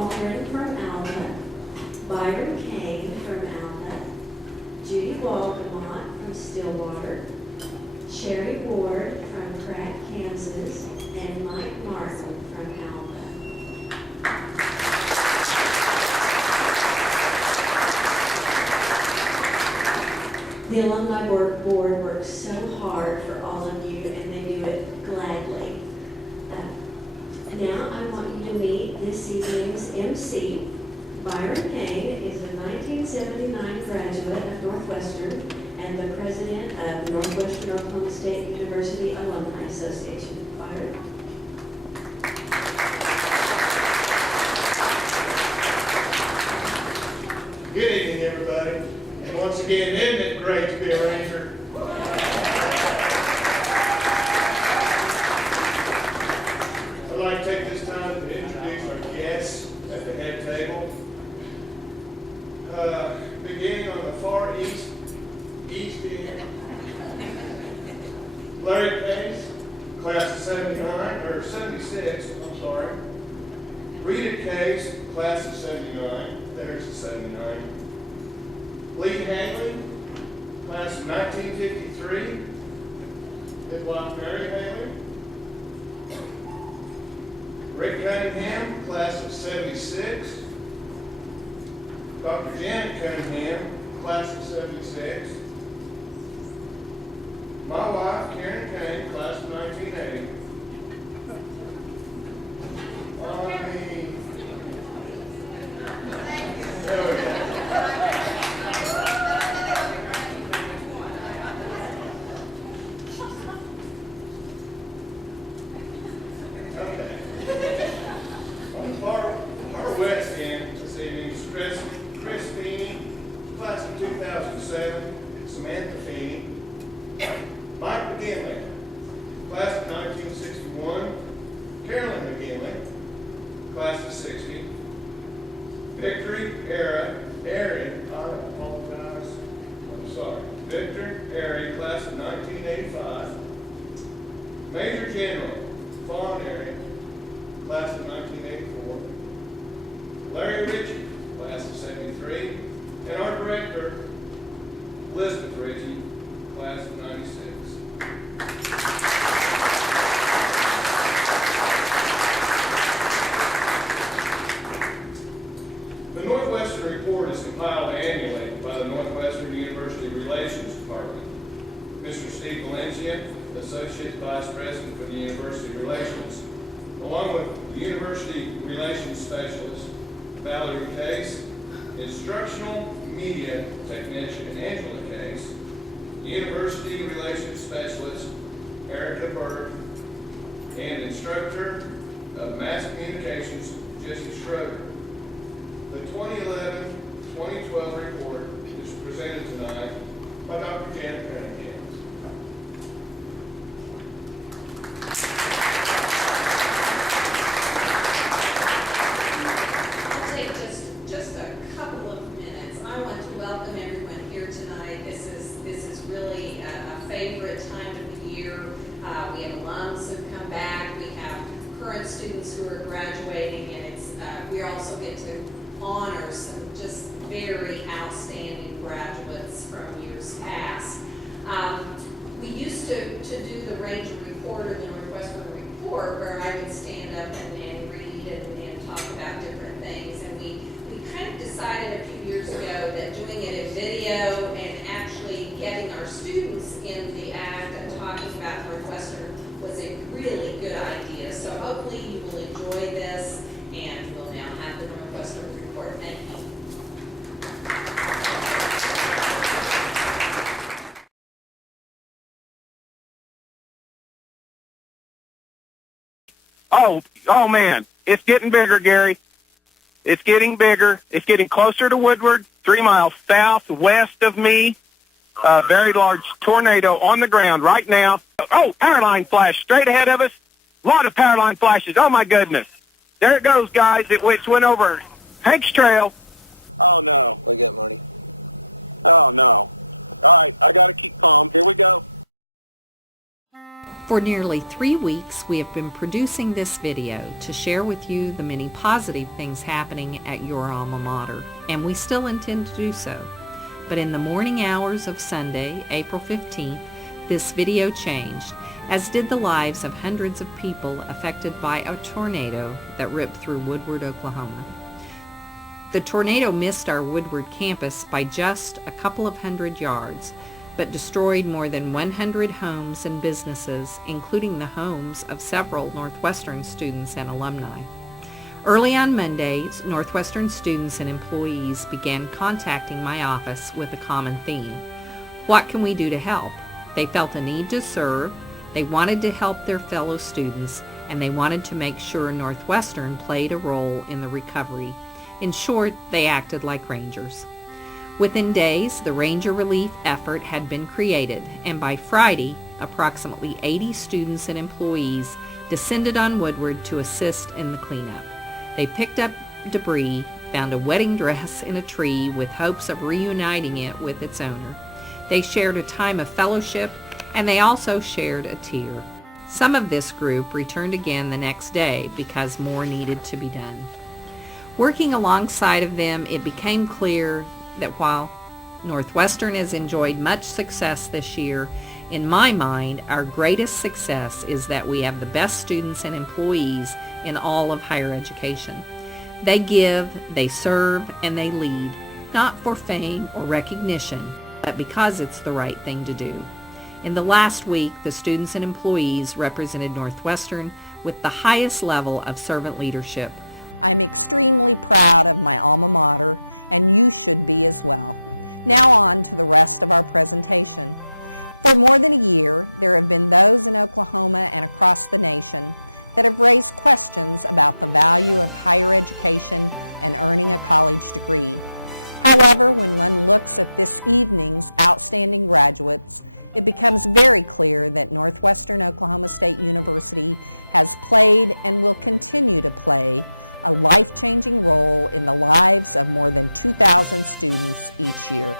Aldrin from Alva, Byron Kane from Alva, Judy Waldemont from Stillwater, Sherry Ward from Pratt, Kansas, and Mike Marshall from Alva. The Alumni Board works so hard for all of you, and they do it gladly. Now I want you to meet this evening's MC. Byron Kane is a 1979 graduate of Northwestern and the president of the Northwestern Oklahoma State University Alumni Association. Byron. Good evening, everybody. And once again, isn't it great to be a Ranger? I'd like to take this time to introduce our guests at the head table. Beginning on the far east end, Larry Pace, class of 76, I'm sorry. Rita Case, class of 79, there's the 79. Lee Hanley, class of 1953. Midwife Mary Hanley. Rick Cunningham, class of 76. Dr. Janet Cunningham, class of 76. My wife, Karen Kane, class of 1980. There we go. Okay. On the far west end, this evening is Chris Feeney, class of 2007, Samantha Feeney, Mike McGinley, class of 1961, Carolyn McGinley, class of 60, Victor Airy, class of 1985, Major General Vaughn A, class of 1984, Larry Ritchie, class of 73, and our director, Elizabeth Ritchie, class of 96. The Northwestern Report is compiled annually by the Northwestern University Relations Department. Mr. Steve Valencia, Associate Vice President for the University Relations, along with the University Relations Specialist, Valerie Case, Instructional Media Technician Angela Case, University Relations Specialist, Erica Burke, and Instructor of Mass Communications, Jesse Schroeder. The 2011-2012 report is presented tonight by Dr. Janet Cunningham. I'll take just a couple of minutes. I want to welcome everyone here tonight. This is really a favorite time of the year. We have alums who've come back. We have current students who are graduating, and we also get to honor some just very outstanding graduates from years past. We used to do the Ranger Report or the Northwestern Report, where I would stand up and read and talk about different things. And we kind of decided a few years ago that doing it in video and actually getting our students in the act of talking about Northwestern was a really good idea. So hopefully you will enjoy this, and we'll now have the Northwestern Report. Thank you. Oh man, it's getting bigger, Gary. It's getting bigger. It's getting closer to Woodward, 3 miles southwest of me. A very large tornado on the ground right now. Oh, power line flash straight ahead of us. A lot of power line flashes. Oh my goodness. There it goes, guys. It went over Hank's Trail. Oh no. Look at Marty. Oh no. All right, I got to keep calm. Here we go. For nearly 3 weeks, we have been producing this video to share with you the many positive things happening at your alma mater, and we still intend to do so. But in the morning hours of Sunday, April 15th, this video changed, as did the lives of hundreds of people affected by a tornado that ripped through Woodward, Oklahoma. The tornado missed our Woodward campus by just a couple of hundred yards, but destroyed more than 100 homes and businesses, including the homes of several Northwestern students and alumni. Early on Mondays, Northwestern students and employees began contacting my office with a common theme. What can we do to help? They felt a need to serve, they wanted to help their fellow students, and they wanted to make sure Northwestern played a role in the recovery. In short, they acted like rangers. Within days, the ranger relief effort had been created, and by Friday, approximately 80 students and employees descended on Woodward to assist in the cleanup. They picked up debris, found a wedding dress in a tree with hopes of reuniting it with its owner. They shared a time of fellowship, and they also shared a tear. Some of this group returned again the next day because more needed to be done. Working alongside of them, it became clear that while Northwestern has enjoyed much success this year, in my mind, our greatest success is that we have the best students and employees in all of higher education. They give, they serve, and they lead, not for fame or recognition, but because it's the right thing to do. In the last week, the students and employees represented Northwestern with the highest level of servant leadership. I'm extremely proud of my alma mater, and you should be as well. Now on to the rest of our presentation. For more than a year, there have been those in Oklahoma and across the nation that have raised questions about the value of higher education and earning a college degree. However, when one looks at this evening's outstanding graduates, it becomes very clear that Northwestern Oklahoma State University has played and will continue to play a life-changing role in the lives of more than 2,000 students each year.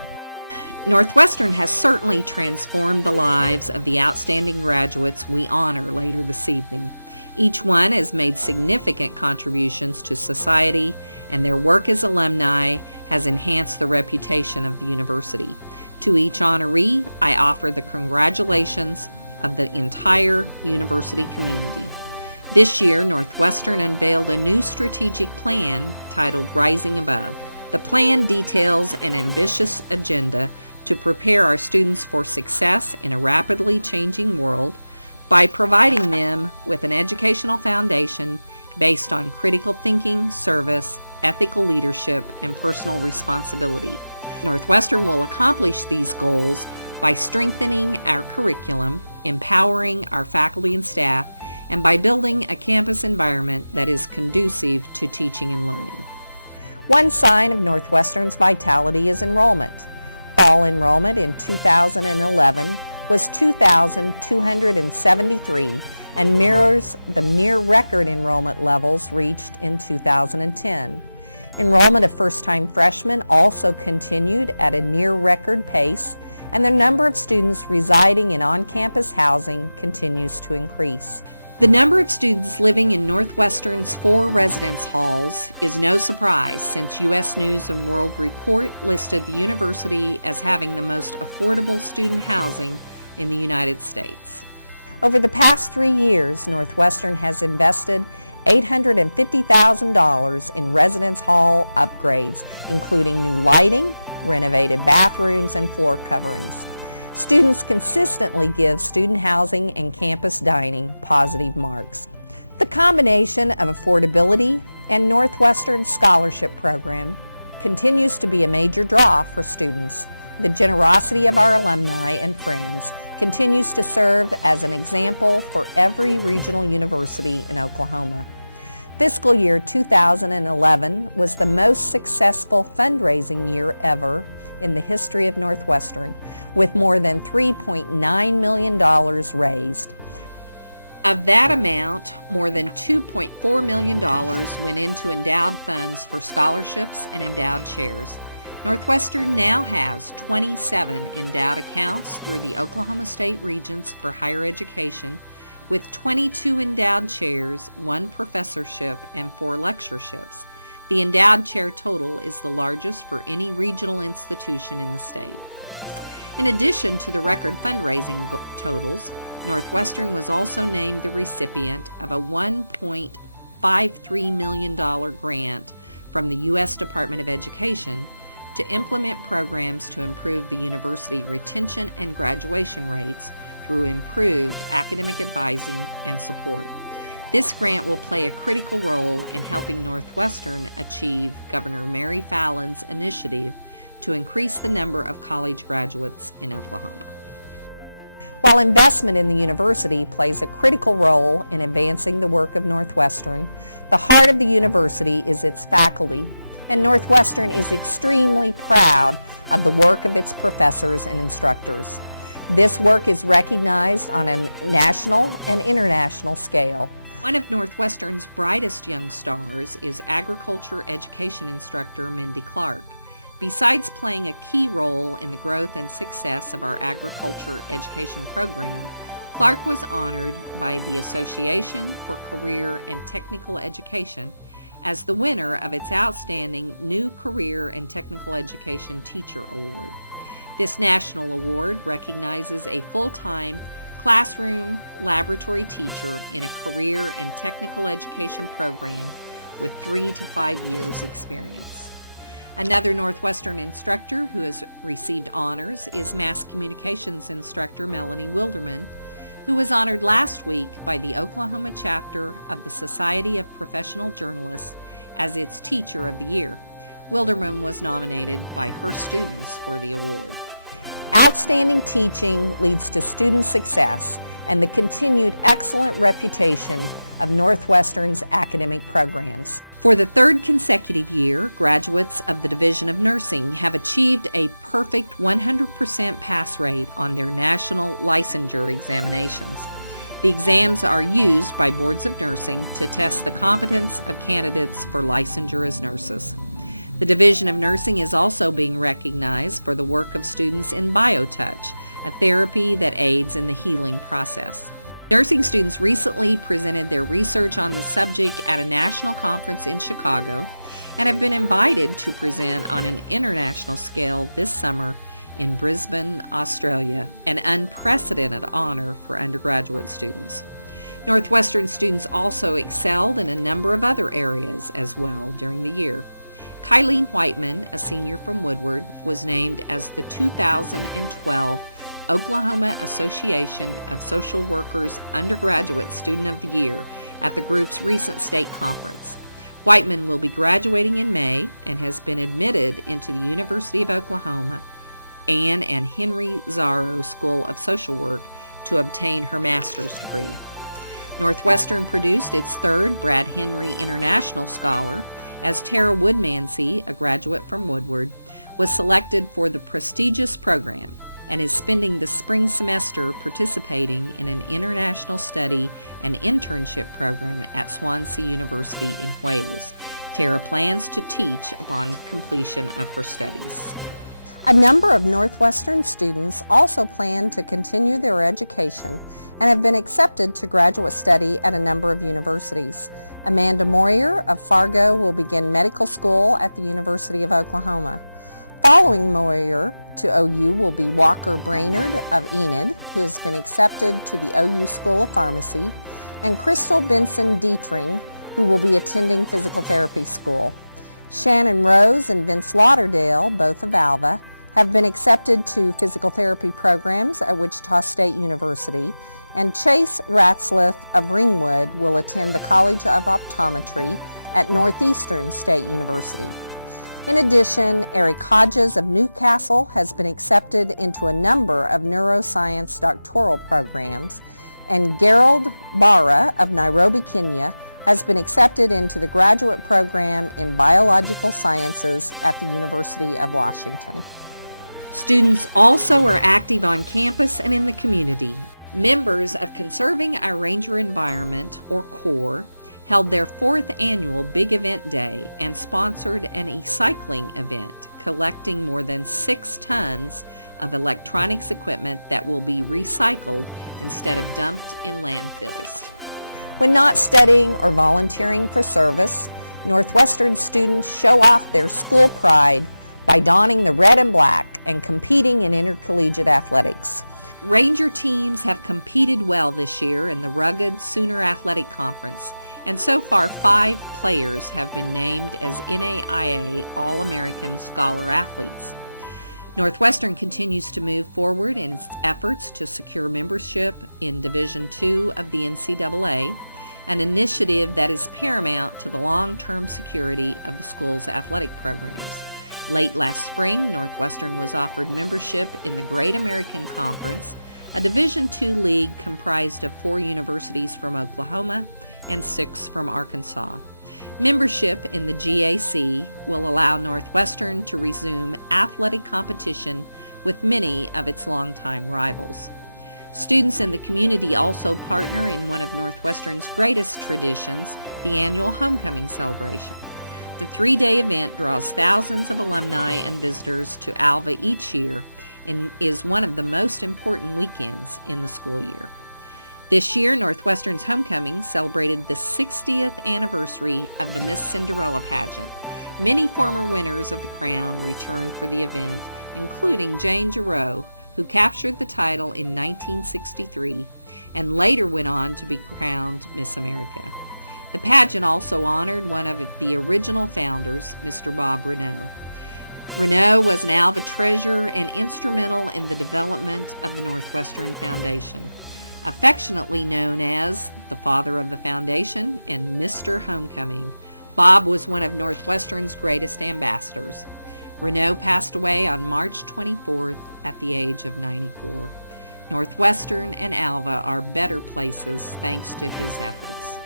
Northwestern has certainly transformed the lives of the outstanding graduates we honor later this evening. Each one has made significant contributions to society, and their work as alumni has enhanced the reputation of the university. To each honoree, I offer the congratulations of the entire university community. This year, Northwestern unveiled a new strategic plan titled Rising Above. The plan details an ambitious agenda to prepare our students for success in a rapidly changing world by providing them with an educational foundation based on critical thinking, service, ethical leadership, and personal responsibility. Northwestern will accomplish these goals by strengthening our curriculum, empowering our faculty and staff, and by building a campus environment that is conducive to teaching and learning. One sign of Northwestern's vitality is enrollment. Fall enrollment in 2011 was 2,273 and mirrors the near-record enrollment levels reached in 2010. Enrollment of first-time freshmen also continued at a near-record pace, and the number of students residing in on-campus housing continues to increase. The number of students living in Northwestern's 4 residence halls is no surprise, since U.S. News & World Report listed the university as having the most affordable student housing in the United States. Over the past 3 years, Northwestern has invested $850,000 in residence hall upgrades, including new lighting, renovated bathrooms, and floor coverings. Students consistently give student housing and campus dining positive marks. The combination of affordability and Northwestern's scholarship program continues to be a major draw for students. The generosity of our alumni and friends continues to serve as an example for every regional university in Oklahoma. Fiscal year 2011 was the most successful fundraising year ever in the history of Northwestern, with more than $3.9 million raised. Of that amount, more than $2.4 million went into endowed funds for scholarships and endowed chairs. Northwestern now has 27 endowed accounts through the Oklahoma State Regents for Higher Education, With 22 endowed chairs, 1 professorship, and 4 lectureships, the endowed chair total is the largest for any regional institution in the state. In addition to the record fundraising totals, Northwestern was also named the recipient of a $1.53 million grant from the U.S. Department of Education to implement programs to improve the university retention and graduation rates through improved academic advising and support. This grant will play a critical role in helping Northwestern achieve Governor Mary Fallon's initiative to increase the number of college graduates in Oklahoma. While investment in the university plays a critical role in advancing the work of Northwestern, the heart of the university is its faculty, and Northwestern is extremely proud of the work of its professors and instructors. This work is recognized on a national and international scale. One of Northwestern's brightest young stars is agriculture education instructor Mindy Clark. Besides playing a key role in the growth and success of our agriculture education program, Clark was honored by the Association for Career and Technical Education as the winner of its Outstanding New Career and Technical Education Teacher Award. This national award recognizes a full-time classroom laboratory teacher in a career and technical education program with 3 to 5 years experience. Another Northwestern instructor who has received honors is mass communications instructor Melanie Wilderman, who was honored last week by the Oklahoma chapter of the Society of Professional Journalists as its Teacher of the Year. Wilderman was nominated by her students for the award. Outstanding teaching leads to student success and the continued excellent reputation of Northwestern's academic programs. For the 3rd consecutive year, graduates of the Division of Nursing have achieved a perfect 100% pass rate on their national licensure examinations. The exams are used by boards of nursing to test the competence of candidates for licensure as nurses. The Division of Nursing is also being recognized for the work of students in BioTouch, a therapy that aids in the healing process. Nursing students recently presented their research on the subject at a national conference in Chicago and have been invited to present on an international scale this summer in Brisbane, Australia, an unprecedented honor for undergraduate students. Northwestern students also excelled in a number of other areas as well during the year. Kylene Whiteman, a senior from Woodward, was named as the 2012 Oklahoma Association of Social Workers Undergraduate Student of the Year at the group's recent state conference. Whiteman will be graduating in May and has been admitted into the University of Oklahoma Ann and Henry Zarrow School of Social Work to obtain her master's degree. Northwestern produced its 3rd Brad Henry International Scholar, as Tara Woodmansey, a graduate from Woodward, was selected for the prestigious program and is spending the spring semester participating in an international study and internship program at Swansea University in Wales. Tara plans to teach upon completion of her studies. A number of Northwestern students also plan to continue their education and have been accepted to graduate study at a number of universities. Amanda Moyer of Fargo will begin medical school at the University of Oklahoma. Following Moyer to OU will be Walker Brainerd of Enid, who has been accepted to the OU School of Pharmacy, and Crystal Benson Dietring, who will be attending physical therapy school. Shannon Rose and Vince Lauderdale, both of Alva, have been accepted to physical therapy programs at Wichita State University, and Chase Ratzlaff of Ringwood will attend the College of Optometry at Northeastern State University. In addition, Eric Hodges of Newcastle has been accepted into a number of neuroscience doctoral programs, and Gerald Barra of Nairobi, Kenya, has been accepted into the graduate program in biological sciences at the University of Washington. Students also are active on campus and in the community. Members of Conserving Our Ranger Environment, or CORE, held their 4th annual Big Event Day and sponsored an e-cycling event, collecting more than 6 tons of electronics equipment that will be recycled instead of dumped in landfills. When not studying or volunteering for service, Northwestern students show off their school pride by donning the red and black and competing in intercollegiate athletics. Ranger teams have competed well this year in the rugged Sooner Athletic Conference, and so far 5 players have been named as NAIA All-American Scholar Athletes. Northwestern continues to move forward in its efforts to secure membership in Division II of the NCAA, an initiative that is paramount to the long-term security of the school's athletic programs. Late last spring, Northwestern was offered membership in the Great American Conference, a Division II league comprised of 4 universities from Oklahoma and 6 from Arkansas. Membership in the GAC will allow Northwestern to resume athletic competition with many of its longtime rivals. Students in the community also partner in one of Northwestern's greatest traditions, the annual homecoming celebration. The 3-day event draws thousands of alumni and visitors to Alva each year and is one of the most important weekends in the school year. This year, Northwestern's homecoming celebrated the 60th anniversary of the Miss Cinderella pageant. Many former winners of the crown returned for the event, including Jane Giroux, who captured the title in 1963 and later went on to be crowned Miss America. The pageant also honored one of the original founders, Mr. Bob Renaud. Renaud was an Alva treasure and instrumental in the development of the Northwestern Foundation. Affectionately known as the father of the foundation and Mr. Homecoming, Bob was one of Northwestern's greatest ambassadors. Renaud passed away on March 24th at the age of 94. Northwestern and Alva are better places thanks to his efforts.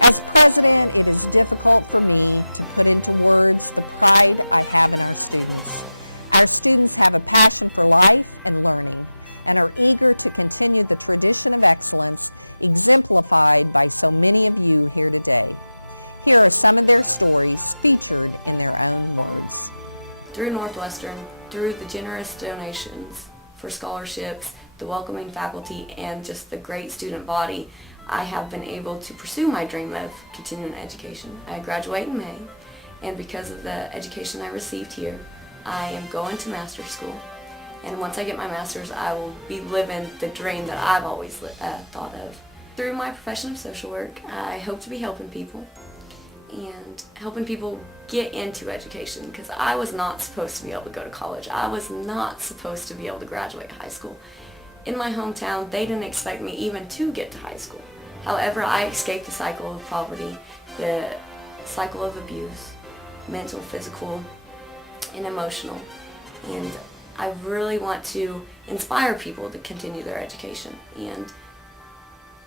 As president, it is difficult for me to put into words the pride I have in our students. Our students have a passion for life and learning and are eager to continue the tradition of excellence exemplified by so many of you here today. Here are some of their stories featured in their own words. Through Northwestern, through the generous donations for scholarships, the welcoming faculty, and just the great student body, I have been able to pursue my dream of continuing education. I graduate in May, and because of the education I received here, I am going to master's school. And once I get my master's, I will be living the dream that I've always thought of. Through my profession of social work, I hope to be helping people and helping people get into education, because I was not supposed to be able to go to college. I was not supposed to be able to graduate high school. In my hometown, they didn't expect me even to get to high school. However, I escaped the cycle of poverty, the cycle of abuse, mental, physical, and emotional. And I really want to inspire people to continue their education. And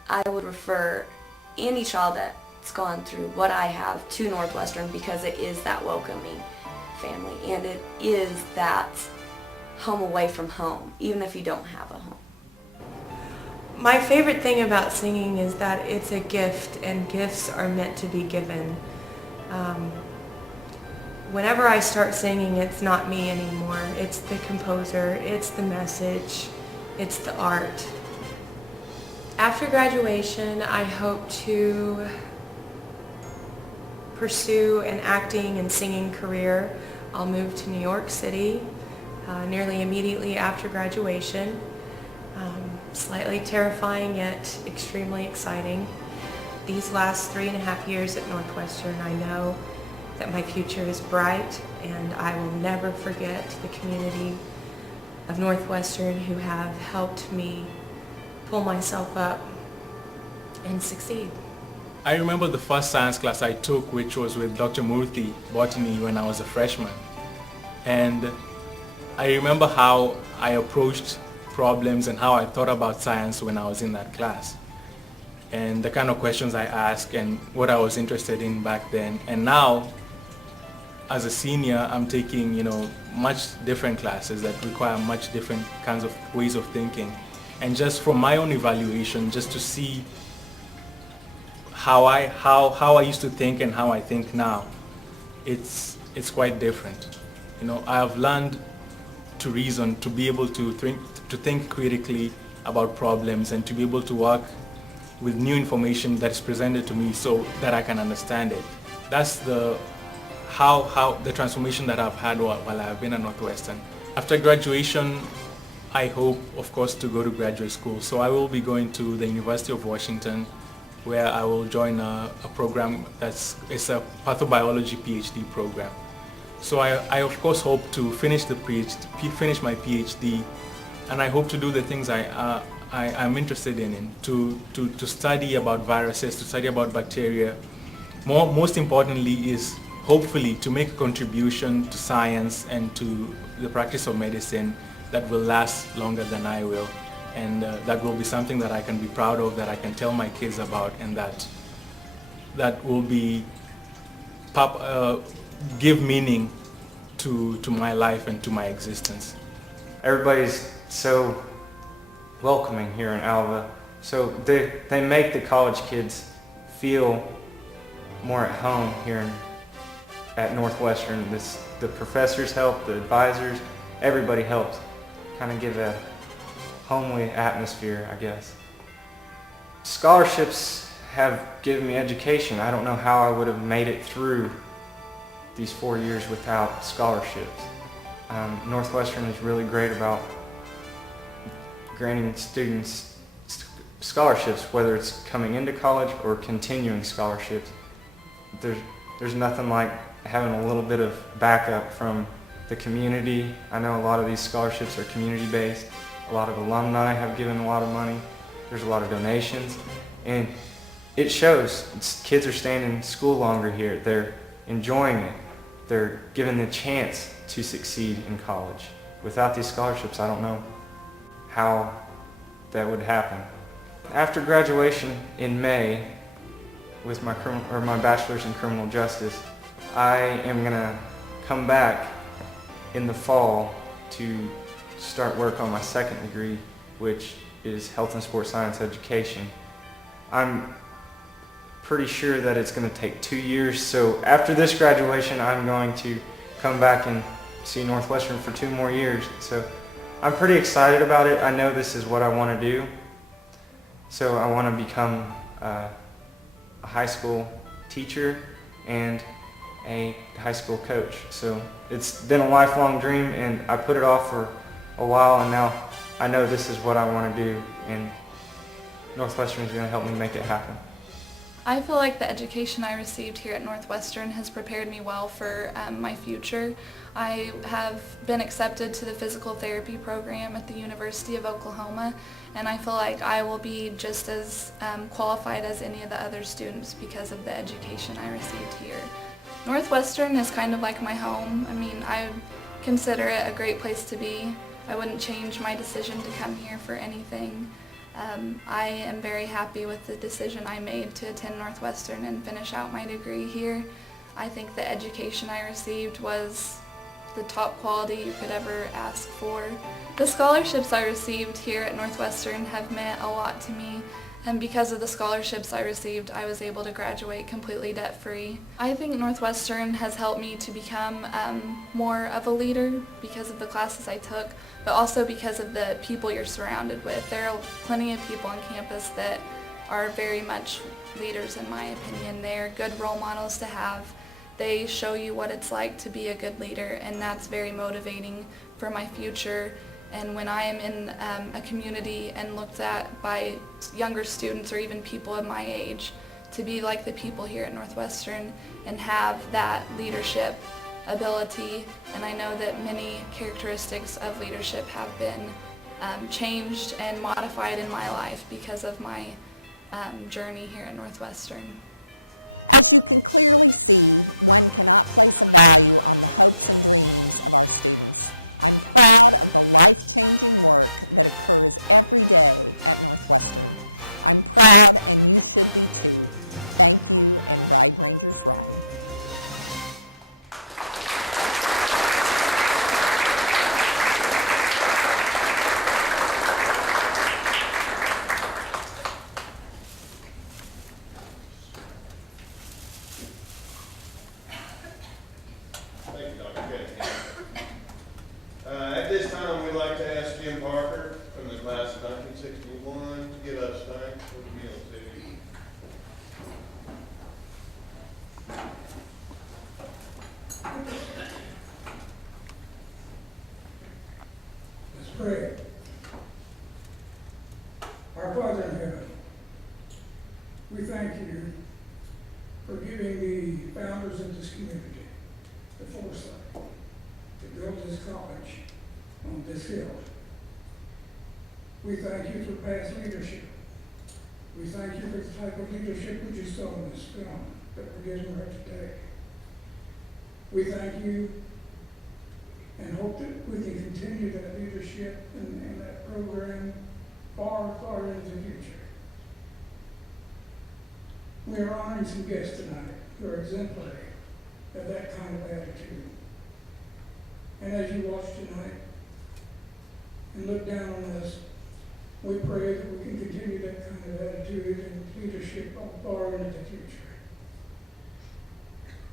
I would refer any child that's gone through what I have to Northwestern, because it is that welcoming family, and it is that home away from home, even if you don't have a home. My favorite thing about singing is that it's a gift, and gifts are meant to be given. Whenever I start singing, it's not me anymore. It's the composer, it's the message, it's the art. After graduation, I hope to pursue an acting and singing career. I'll move to New York City nearly immediately after graduation. Slightly terrifying, yet extremely exciting. These last 3.5 years at Northwestern, I know that my future is bright, and I will never forget the community of Northwestern who have helped me pull myself up and succeed. I remember the first science class I took, which was with Dr. Murthy, botany, when I was a freshman. And I remember how I approached problems and how I thought about science when I was in that class, and the kind of questions I asked and what I was interested in back then. And now, as a senior, I'm taking, much different classes that require much different kinds of ways of thinking. And just from my own evaluation, just to see how I used to think and how I think now, it's quite different. I have learned to reason, to be able to think critically, about problems and to be able to work with new information that is presented to me so that I can understand it. That's how the transformation that I've had while I've been at Northwestern. After graduation, I hope, of course, to go to graduate school. So I will be going to the University of Washington, where I will join a program it's a pathobiology PhD program. So I of course hope to finish my PhD, and I hope to do the things I'm interested in to study about viruses, to study about bacteria. Most importantly is hopefully to make a contribution to science and to the practice of medicine that will last longer than I will, and that will be something that I can be proud of, that I can tell my kids about, and that will be give meaning to my life and to my existence. Everybody's so welcoming here in Alva. So they make the college kids feel more at home here at Northwestern. The professors help, the advisors, everybody helps kind of give a homely atmosphere, I guess. Scholarships have given me education. I don't know how I would have made it through these 4 years without scholarships. Northwestern is really great about granting students scholarships, whether it's coming into college or continuing scholarships. There's nothing like having a little bit of backup from the community. I know a lot of these scholarships are community-based. A lot of alumni have given a lot of money. There's a lot of donations, and it shows. Kids are staying in school longer here. They're enjoying it. They're given the chance to succeed in college. Without these scholarships, I don't know how that would happen. After graduation in May with my bachelor's in criminal justice, I am gonna come back in the fall to start work on my second degree, which is health and sports science education. I'm pretty sure that it's going to take 2 years, so after this graduation I'm going to come back and see Northwestern for 2 more years. So I'm pretty excited about it. I know this is what I want to do. So I want to become a high school teacher and a high school coach. So it's been a lifelong dream, and I put it off for a while, and now I know this is what I want to do, and Northwestern is going to help me make it happen. I feel like the education I received here at Northwestern has prepared me well for my future. I have been accepted to the physical therapy program at the University of Oklahoma, and I feel like I will be just as qualified as any of the other students because of the education I received here. Northwestern is kind of like my home. I mean, I consider it a great place to be. I wouldn't change my decision to come here for anything. I am very happy with the decision I made to attend Northwestern and finish out my degree here. I think the education I received was the top quality you could ever ask for. The scholarships I received here at Northwestern have meant a lot to me, and because of the scholarships I received, I was able to graduate completely debt-free. I think Northwestern has helped me to become more of a leader because of the classes I took, but also because of the people you're surrounded with. There are plenty of people on campus that are very much leaders, in my opinion. They're good role models to have. They show you what it's like to be a good leader, and that's very motivating for my future. And when I am in a community and looked at by younger students or even people of my age, to be like the people here at Northwestern and have that leadership ability. And I know that many characteristics of leadership have been changed and modified in my life because of my journey here at Northwestern. As you can clearly see, one cannot place a value on the hopes and dreams of our students. I'm proud of the life-changing work that occurs every day at Northwestern. I'm proud, and you should be too. Thank you, and Ride Rangers Ride. At this time, we'd like to ask Jim Parker from the class of 1961. Give us thanks for the meal, too. Let's pray. Our Father in heaven, we thank you for giving the founders of this community the foresight to build this college on this hill. We thank you for past leadership. We thank you for the type of leadership we just saw in this film that we're getting right today. We thank you and hope that we can continue that leadership and that program far, far into the future. We are honoring some guests tonight who are exemplary of that kind of attitude. And as you watch tonight and look down on us, we pray that we can continue that kind of attitude and leadership far into the future.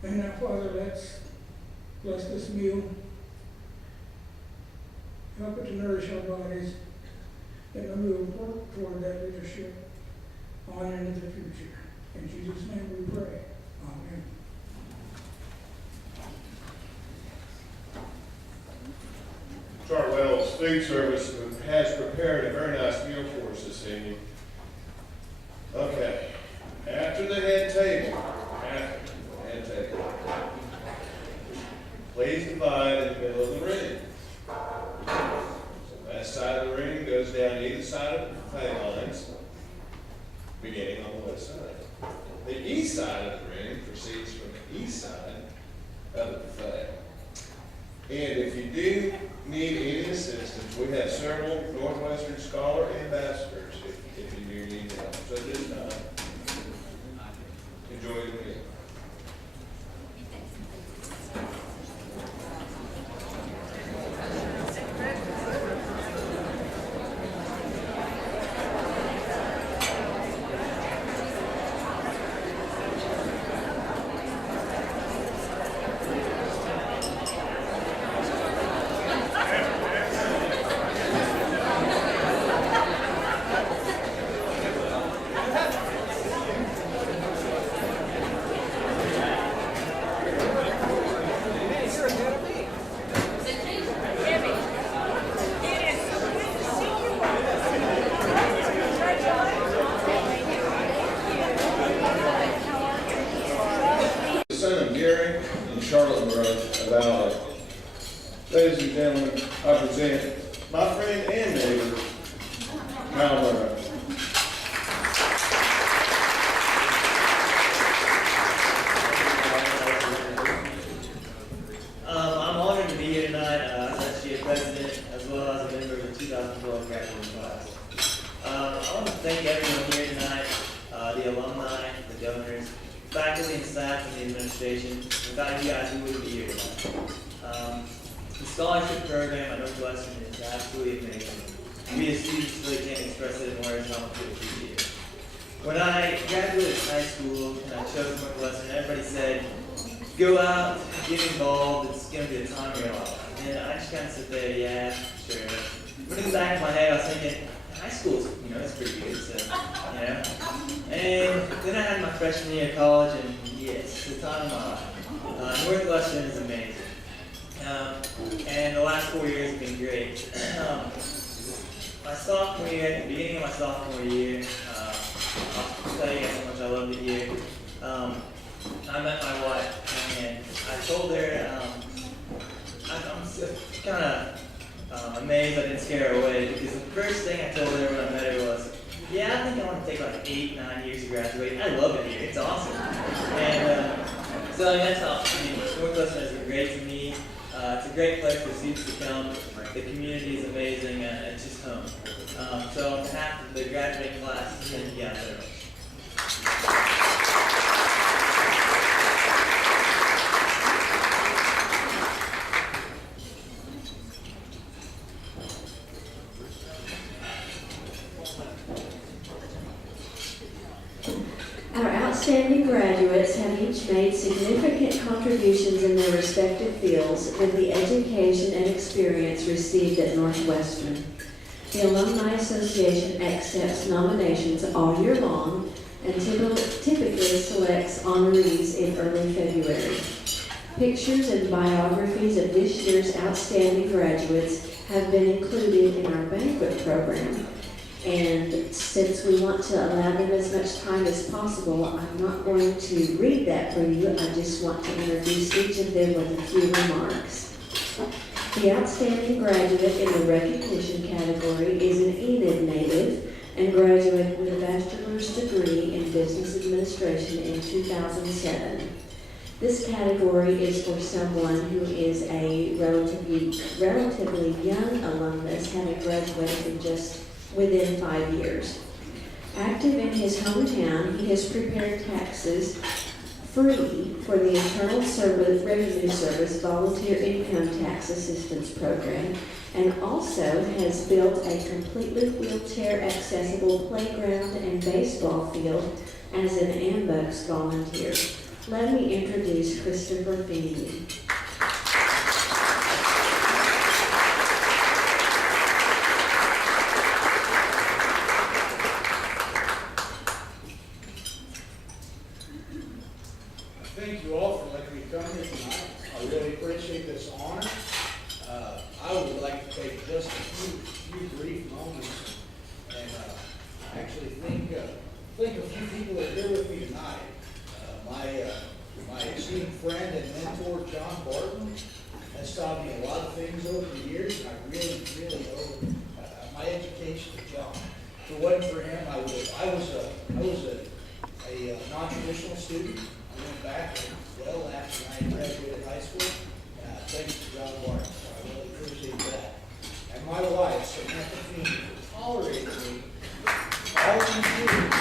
And now, Father, let's bless this meal. Help it to nourish our bodies, and then we will work toward that leadership on into the future. In Jesus' name we pray. Amen. Chartwell's Food Service has prepared a very nice meal for us this evening. Okay, after the head table, please divide in the middle of the ring. So that side of the ring goes down either side of the buffet lines, beginning on the west side. The east side of the ring proceeds from the east side of the buffet. And if you do need any assistance, we have several Northwestern Scholar ambassadors if you do need help. So at this time, enjoy the meal. Ladies and gentlemen, I present my friend and neighbor, Kyle Murray. I'm honored to be here tonight as Associate President as well as a member of the 2012 graduating class. I want to thank everyone here tonight, the alumni, the donors, faculty and staff, and the administration. Without you guys, we wouldn't be here tonight. The scholarship program at Northwestern is absolutely amazing. We as students really can't express it in words how much we appreciate it. When I graduated high school and I chose Northwestern, everybody said, go out, get involved, it's going to be a time of your life. And I just kind of sit there, yeah, sure. But in the back of my head, I was thinking, high school's, it's pretty good, so, And then I had my freshman year of college, and yes, the time of my life. Northwestern is amazing. And the last 4 years have been great. My sophomore year, at the beginning of my sophomore year, I'll tell you guys how much I loved it here. I met my wife, and I told her, I'm kind of amazed I didn't scare her away, because the first thing I told her when I met her was, yeah, I think I want to take like 8-9 years to graduate. I love it here. It's awesome. And so that's how, Northwestern has been great to me. It's a great place for students to come. The community is amazing. It's just home. So on behalf of the graduating class, thank you guys very much. Our outstanding graduates have each made significant contributions in their respective fields with the education and experience received at Northwestern. The Alumni Association accepts nominations all year long and typically selects honorees in early February. Pictures and biographies of this year's outstanding graduates have been included in our Banquet program. And since we want to allow them as much time as possible, I'm not going to read that for you. I just want to introduce each of them with a few remarks. The outstanding graduate in the recognition category is an Enid native and graduated with a bachelor's degree in business administration in 2007. This category is for someone who is a relatively young alumnus, having graduated in just within 5 years. Active in his hometown, he has prepared taxes free for the Internal Revenue Service Volunteer Income Tax Assistance Program, and also has built a completely wheelchair-accessible playground and baseball field as an AMBUCS volunteer. Let me introduce Christopher Feeney. Thank you all for letting me come here tonight. I really appreciate this honor. I would like to take just a few brief moments and actually thank a few people that are here with me tonight. My esteemed friend and mentor, John Barton, has taught me a lot of things over the years, and I really owe my education to John. If it wasn't for him, I was a non-traditional student. I went back well after I graduated high school. Thanks to John Barton, so I really appreciate that. And my wife, Samantha Feeney, for tolerating me all these years.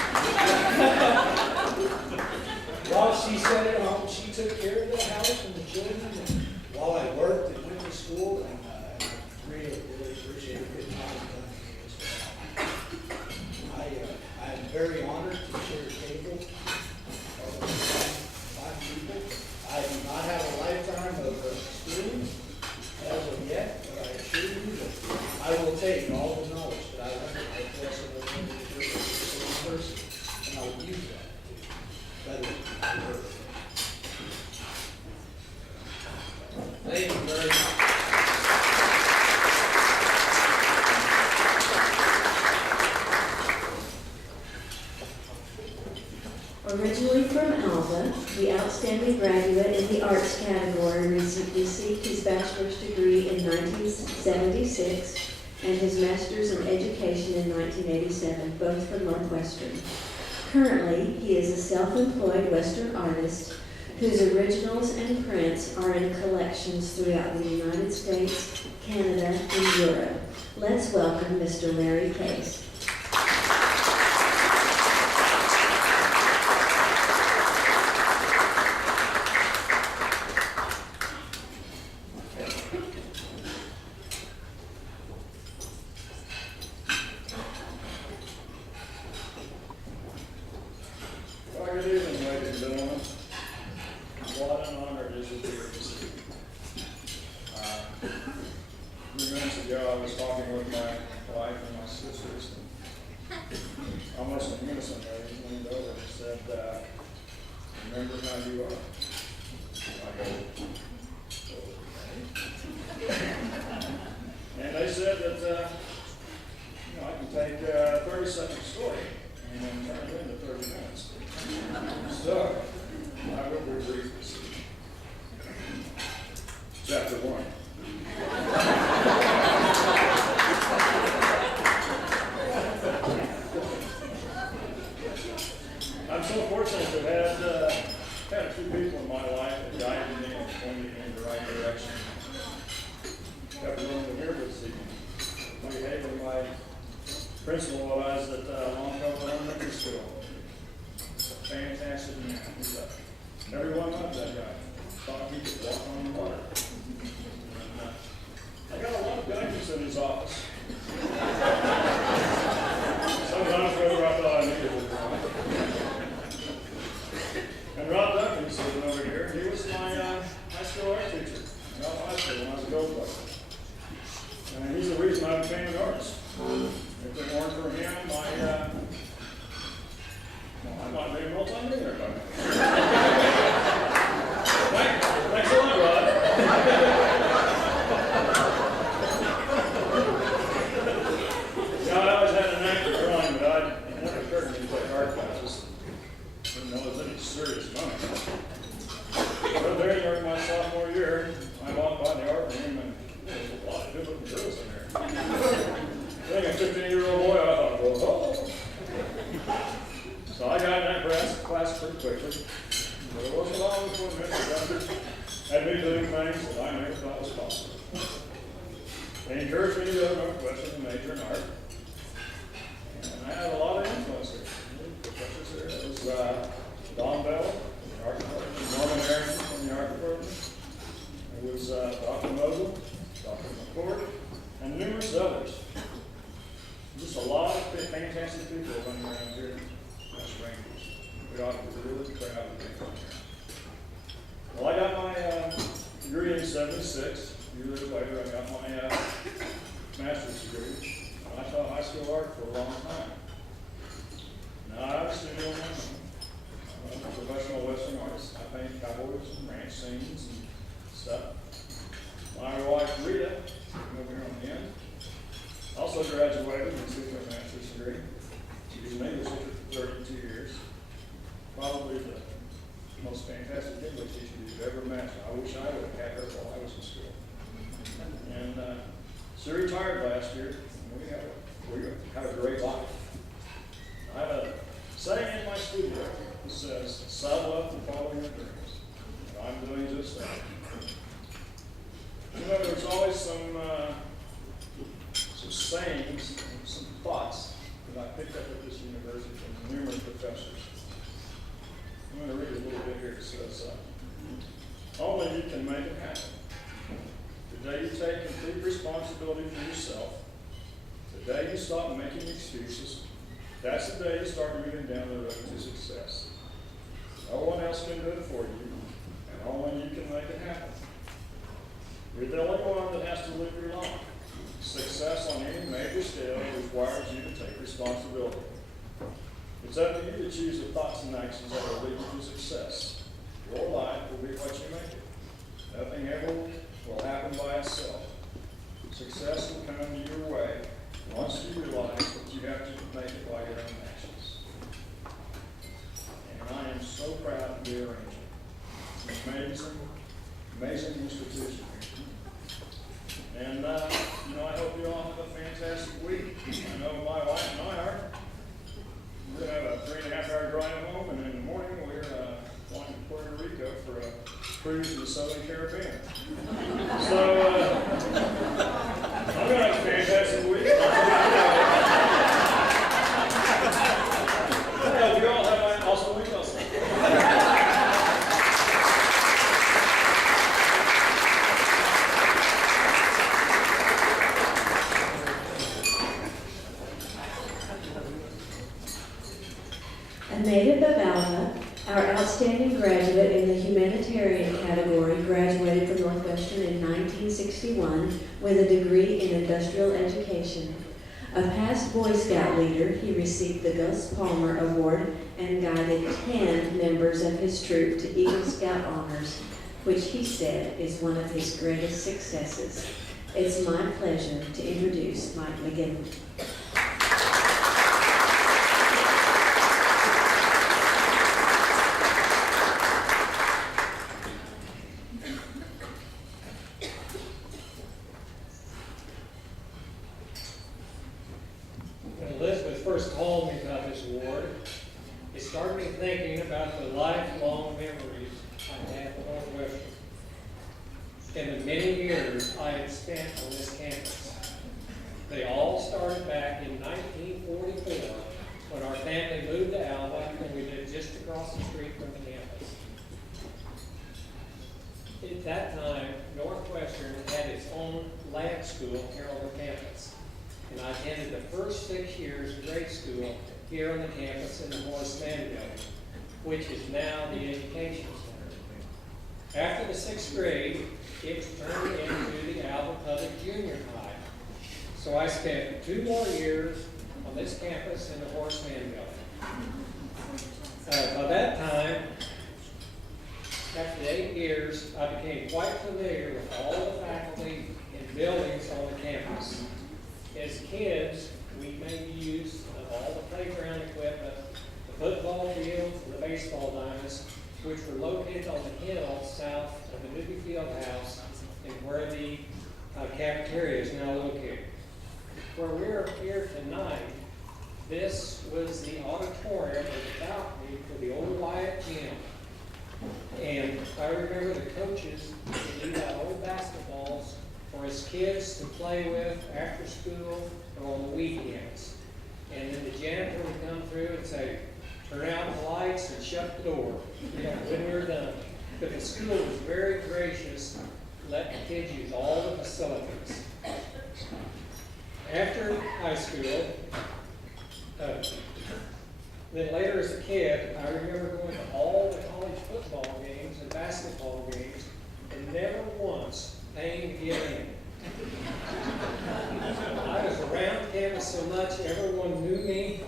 While she sat at home, she took care of the house and the children, and while I worked and went to school, and I really appreciate a good time done here as well. I am very honored to share a table with fine people. I do not have a lifetime of experience as of yet, but I assure you that I will take all the knowledge that I learned at Western University, and I will use that to better my work. Thank you very much. Originally from Alva, the outstanding graduate in the arts category received his bachelor's degree in 1976 and his master's in education in 1987, both from Northwestern. Currently, he is a self-employed Western artist whose originals and prints are in collections throughout the United States, Canada, and Europe. Let's welcome Mr. Larry Case. Good evening, ladies and gentlemen. What an honor it is to be here this evening. A few minutes ago, I was talking with my wife and my sisters, and almost in unison, they leaned over and said, remember how you are. I go, okay. And they said that, I can take a 30-second story and turn it into 30 minutes. So, I will be brief this evening. Chapter 1. I'm so fortunate to have had a few people in my life that guided me and pointed me in the right direction. Kept room to hear this evening. Lee Haven, my principal, when I was at Longfellow Elementary School. Fantastic man. Everyone loved that guy. Thought he could walk on the water. And, I got a lot of guidance in his office. Sometimes whether I thought I needed it or not. And Rod Duncan, who's sitting over here, he was my high school art teacher in High School when I was a gold player. And he's the reason I became an artist. multi-millionaire by now. Thanks a lot, Rod. I always had an knack for drawing, but it never occurred to me to take art classes. Didn't know there was any serious money. But there, during my sophomore year, I walked by the art room and there was a lot of good-looking girls in there. Being a 15-year-old boy, I thought, well, oh. So I got in that class pretty quickly. But it wasn't long before Mr. Gunther had me doing things that I never thought was possible. They encouraged me to go to Northwestern and major in art. And I had a lot of influence there. The professors there, it was Don Bell from the art department, Norman Erickson from the art department. It was Dr. Mosel, Dr. McCord, and numerous others. Just a lot of fantastic people running around here as Rangers. We ought to be really proud of being on here. Well, I got my degree in '76. A few years later, I got my master's degree. I taught high school art for a long time. Now, I have a studio on my own. I'm a professional Western artist. I paint cowboys and ranch scenes and stuff. My wife, Rita, over here on the end, also graduated and received her master's degree. She was an English teacher for 32 years. Probably the most fantastic English teacher you've ever met. I wish I would have had her while I was in school. And she retired last year. We have a great life. I have a saying in my studio that says, saddle up and follow your dreams. And I'm doing just that. You know, there's always some sayings, some thoughts that I picked up at this university from numerous professors. I'm going to read a little bit here. It says, only you can make it happen. The day you take complete responsibility for yourself, the day you stop making excuses, that's the day you start moving down the road to success. No one else can do it for you, and only you can make it happen. You're the only one that has to live your life. Success on any major scale requires you to take responsibility. It's up to you to choose the thoughts and actions that will lead you to success. Your life will be what you make it. Nothing ever will happen by itself. Success will come your way once you realize that you have to make it by your own actions. And I am so proud to be a Ranger. It's an amazing institution. And, I hope you all have a fantastic week. I know my wife and I are. We're going to have a 3.5-hour drive home, and in the morning we're flying to Puerto Rico for a cruise to the Southern Caribbean. So, I'm going to have a fantastic week. I hope you all have an awesome week also. A native of Alva, our outstanding graduate in the Humanitarian category graduated from Northwestern in 1961 with a degree in industrial education. A past Boy Scout leader, he received the Gus Palmer Award and guided 10 members of his troop to Eagle Scout honors, which he said is one of his greatest successes. It's my pleasure to introduce Mike McGinley. When Elizabeth first called me about this award, it started me thinking about the lifelong memories I have at Northwestern and the many years I had spent on this campus. They all started back in 1944 when our family moved to Alva and we lived just across the street from the campus. At that time, Northwestern had its own lab school here on the campus. And I attended the first 6 years of grade school here on the campus in the Morris Mann Building, which is now the Education Center. After the 6th grade, it was turned into the Alva Public Junior High. So I spent 2 more years on this campus in the Morris Mann Building. By that time, after 8 years, I became quite familiar with all the faculty and buildings on the campus. As kids, we made use of all the playground equipment, the football fields, and the baseball diamonds, which were located on the hill south of the Newby Field House and where the cafeteria is now located. Where we're here tonight, this was the auditorium or the balcony for the old Wyatt Gym. And I remember the coaches would leave out old basketballs for his kids to play with after school or on the weekends. And then the janitor would come through and say, turn out the lights and shut the door, when we were done. But the school was very gracious, let the kids use all the facilities. After high school, then later as a kid, I remember going to all the college football games and basketball games and never once paying to get in. I was around campus so much, everyone knew me,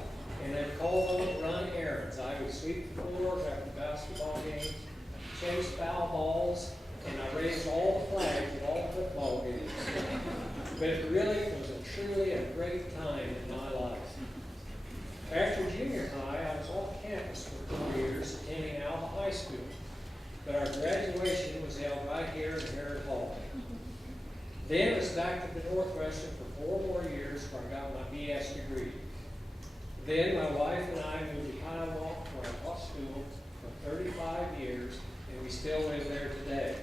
and they called on to run errands. I would sweep the floors after basketball games, chase foul balls, and I raised all the flags at all the football games. But it really was truly a great time in my life. After junior high, I was off campus for 4 years, attending Alva High School. But our graduation was held right here at Harrod Hall. Then I was back to the Northwestern for 4 more years where I got my BS degree. Then my wife and I moved to Kiowa, where I taught school for 35 years, and we still live there today.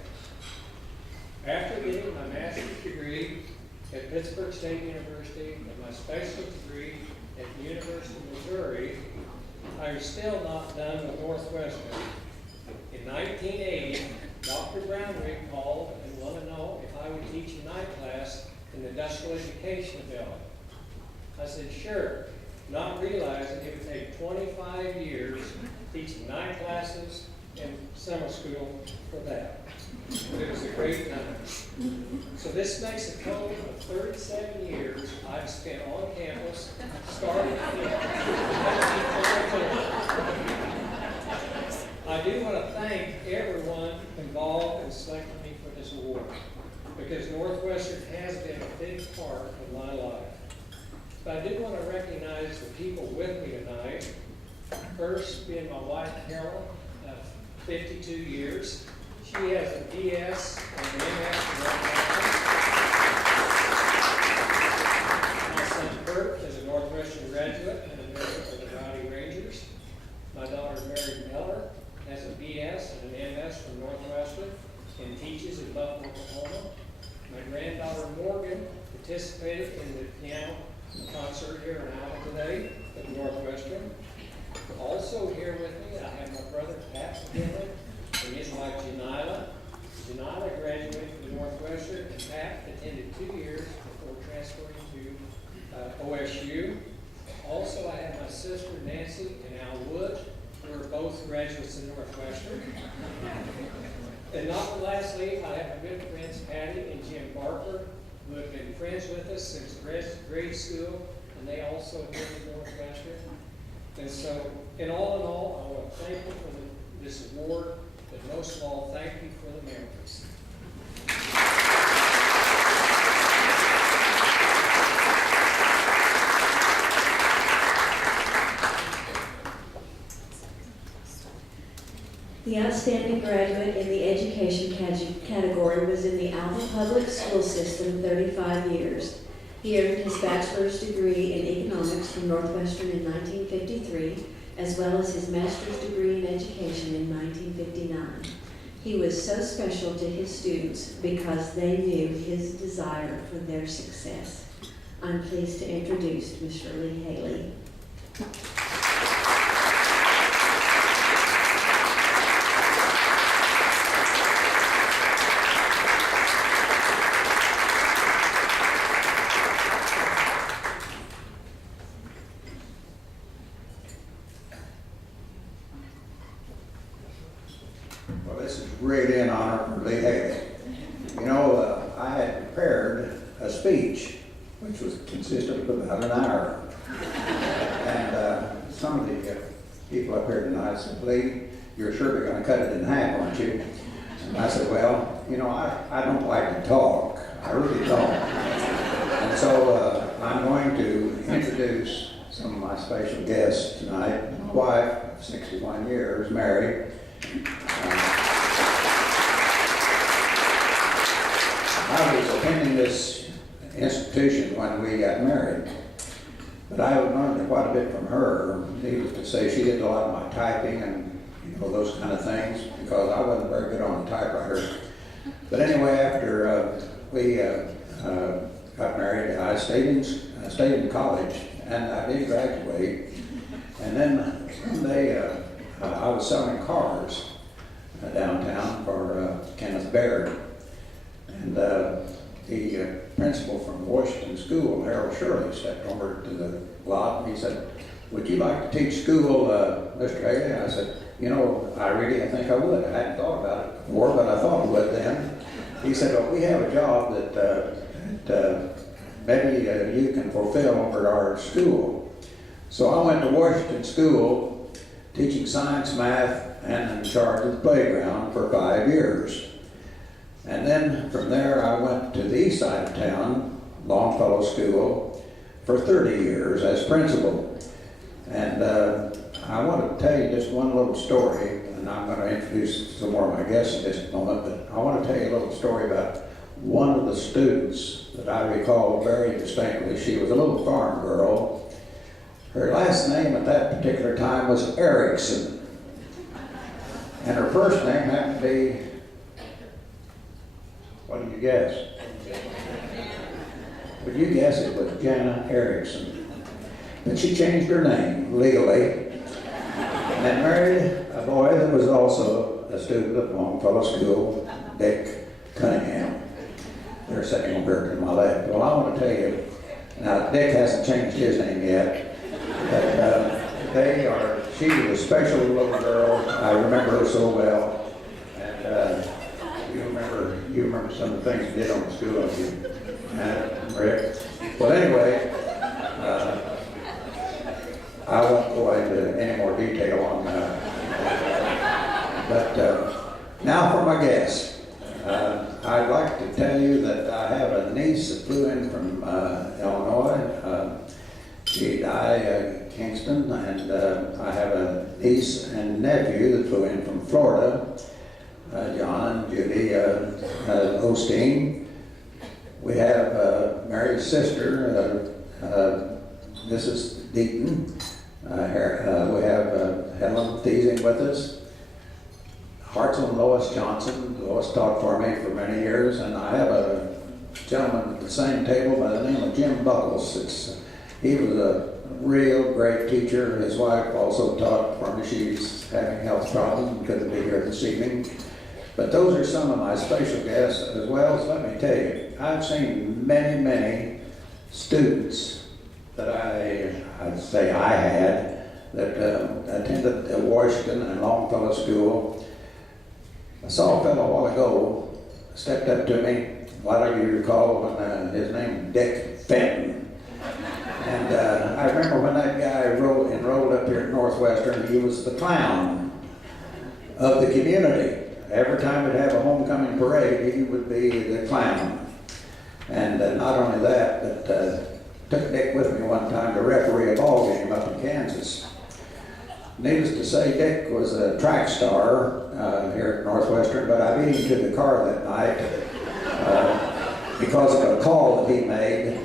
After getting my master's degree at Pittsburgh State University and my specialist degree at the University of Missouri, I was still not done with Northwestern. In 1980, Dr. Brownrigg called and wanted to know if I would teach a night class in the industrial education building. I said, sure, not realizing it would take 25 years teaching night classes and summer school for that. But it was a great time. So this makes a total of 37 years I've spent on campus, starting in 1944. I do want to thank everyone involved in selecting me for this award, because Northwestern has been a big part of my life. But I do want to recognize the people with me tonight. First, being my wife, Carolyn, of 52 years. She has a BS and an MS in Northwestern. My son, Kurt, is a Northwestern graduate and a member of the Rowdy Rangers. My daughter, Mary Miller, has a BS and an MS from Northwestern and teaches in Buffalo, Oklahoma. My granddaughter, Morgan, participated in the piano concert here in Alva today at Northwestern. Also here with me, I have my brother, Pat McGinley, and his wife, Janila. Janila graduated from Northwestern, and Pat attended 2 years before transferring to OSU. Also, I have my sister, Nancy, and Al Wood, who are both graduates in Northwestern. And not lastly, I have my good friends, Patty and Jim Barker, who have been friends with us since grade school, and they also attended Northwestern. And so, in all, I want to thank you for this award, but most of all, thank you for the memories. The outstanding graduate in the education category was in the Alva Public School System 35 years. He earned his bachelor's degree in economics from Northwestern in 1953, as well as his master's degree in education in 1959. He was so special to his students because they knew his desire for their success. I'm pleased to introduce Ms. Shirley Haley. Well, this is a great in honor for Lee Haley. You know, I had prepared a speech which was consisted of about an hour. And some of the people up here tonight said, Lee, you're surely going to cut it in half, aren't you? And I said, well, you know, I don't like to talk. I really don't. And so I'm going to introduce some of my special guests tonight. My wife, 61 years, married. I was attending this institution when we got married, but I learned quite a bit from her. Needless to say, she did a lot of my typing and those kind of things, because I wasn't very good on the typewriter. But anyway, after we got married, I stayed in college, and I did graduate. And then one day, I was selling cars downtown for Kenneth Baird. And the principal from Washington School, Harold Shirley, stepped over to the lot and he said, would you like to teach school, Mr. Haley? I said, you know, I think I would. I hadn't thought about it before, but I thought I would then. He said, well, we have a job that maybe you can fulfill over at our school. So I went to Washington School teaching science, math, and in charge of the playground for 5 years. And then from there I went to the east side of town, Longfellow School, for 30 years as principal. And I want to tell you just one little story, and I'm going to introduce some more of my guests in just a moment, but I want to tell you a little story about one of the students that I recall very distinctly. She was a little farm girl. Her last name at that particular time was Erickson. And her first name happened to be, what do you guess? Would you guess it was Jana Erickson? But she changed her name legally and married a boy that was also a student at Longfellow School, Dick Cunningham. They're sitting over here to my left. Well, I want to tell you, now Dick hasn't changed his name yet, but she was a special little girl. I remember her so well. And you remember some of the things you did on the school, don't you? Rick? Well, anyway, I won't go into any more detail on that. But now for my guest. I'd like to tell you that I have a niece that flew in from Illinois. She died at Kingston, and I have a niece and nephew that flew in from Florida. John and Judy Osteen. We have Mary's sister, Mrs. Deaton. We have Helen Thiesing with us. Hartzell Lois Johnson. Lois taught for me for many years, and I have a gentleman at the same table by the name of Jim Buckles. He was a real great teacher. His wife also taught for me. She's having health problems and couldn't be here this evening. But those are some of my special guests as well. So let me tell you, I've seen many, many students that I'd say I had that attended at Washington and Longfellow School. I saw a fellow a while ago stepped up to me. A lot of you recall when his name was Dick Fenton. And I remember when that guy enrolled up here at Northwestern, he was the clown of the community. Every time we'd have a homecoming parade, he would be the clown. And not only that, but took Dick with me one time to referee a ball game up in Kansas. Needless to say, Dick was a track star here at Northwestern, but I beat him to the car that night because of a call that he made.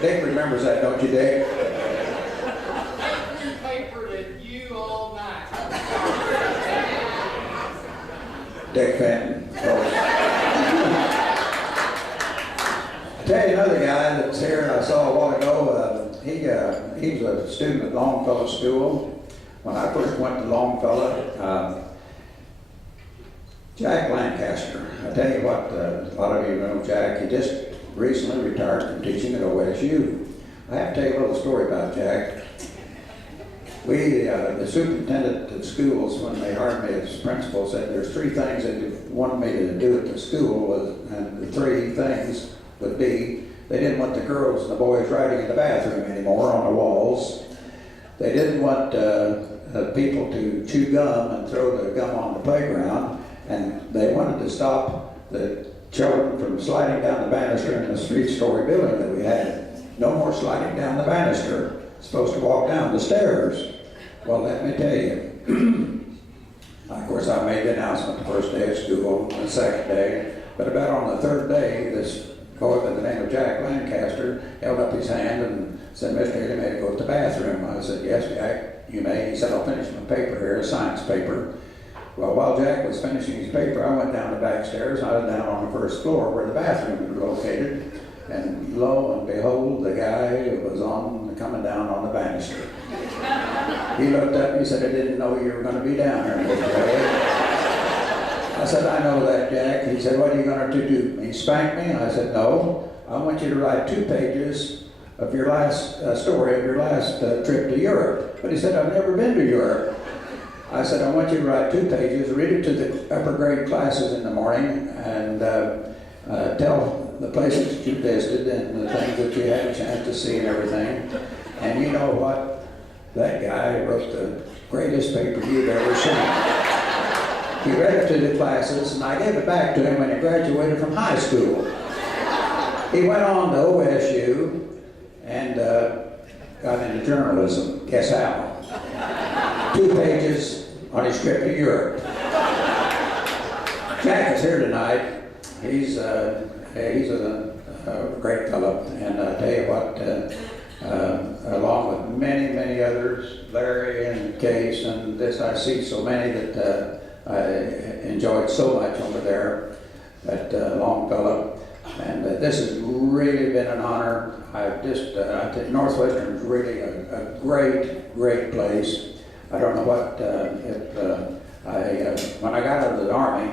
Dick remembers that, don't you, Dick? Dick Fenton. I tell you another guy that's here and I saw a while ago, he was a student at Longfellow School. When I first went to Longfellow, Jack Lancaster. I tell you what, a lot of you know Jack. He just recently retired from teaching at OSU. I have to tell you a little story about Jack. The superintendent of schools, when they hired me as principal, said there's 3 things that they wanted me to do at the school, and the 3 things would be, they didn't want the girls and the boys writing in the bathroom anymore on the walls. They didn't want people to chew gum and throw the gum on the playground, and they wanted to stop the children from sliding down the banister in the 3-story building that we had. No more sliding down the banister. Supposed to walk down the stairs. Well, let me tell you. Of course, I made the announcement the first day of school, the second day, but about on the third day, this boy by the name of Jack Lancaster held up his hand and said, "Mr. Haley, may I go to the bathroom?" I said, "Yes, Jack, you may." He said, "I'll finish my paper here, a science paper." Well, while Jack was finishing his paper, I went down the back stairs. I was down on the first floor where the bathroom was located, and lo and behold, the guy was coming down on the banister. He looked up and he said, "I didn't know you were going to be down here, Mr. Haley." I said, "I know that, Jack." He said, "What are you going to do? He spanked me?" I said, "No, I want you to write 2 pages of your last story of your last trip to Europe." But he said, "I've never been to Europe." I said, "I want you to write 2 pages, read it to the upper grade classes in the morning, and tell the places that you visited and the things that you had a chance to see and everything." And you know what? That guy wrote the greatest paper you've ever seen. He read it to the classes, and I gave it back to him when he graduated from high school. He went on to OSU and got into journalism. Guess how? 2 pages on his trip to Europe. Jack is here tonight. He's a great fellow, and I tell you what, along with many, many others, Larry and Case and this, I see so many that I enjoyed so much over there at Longfellow, and this has really been an honor. I think Northwestern is really a great, great place. I don't know what, when I got out of the Army,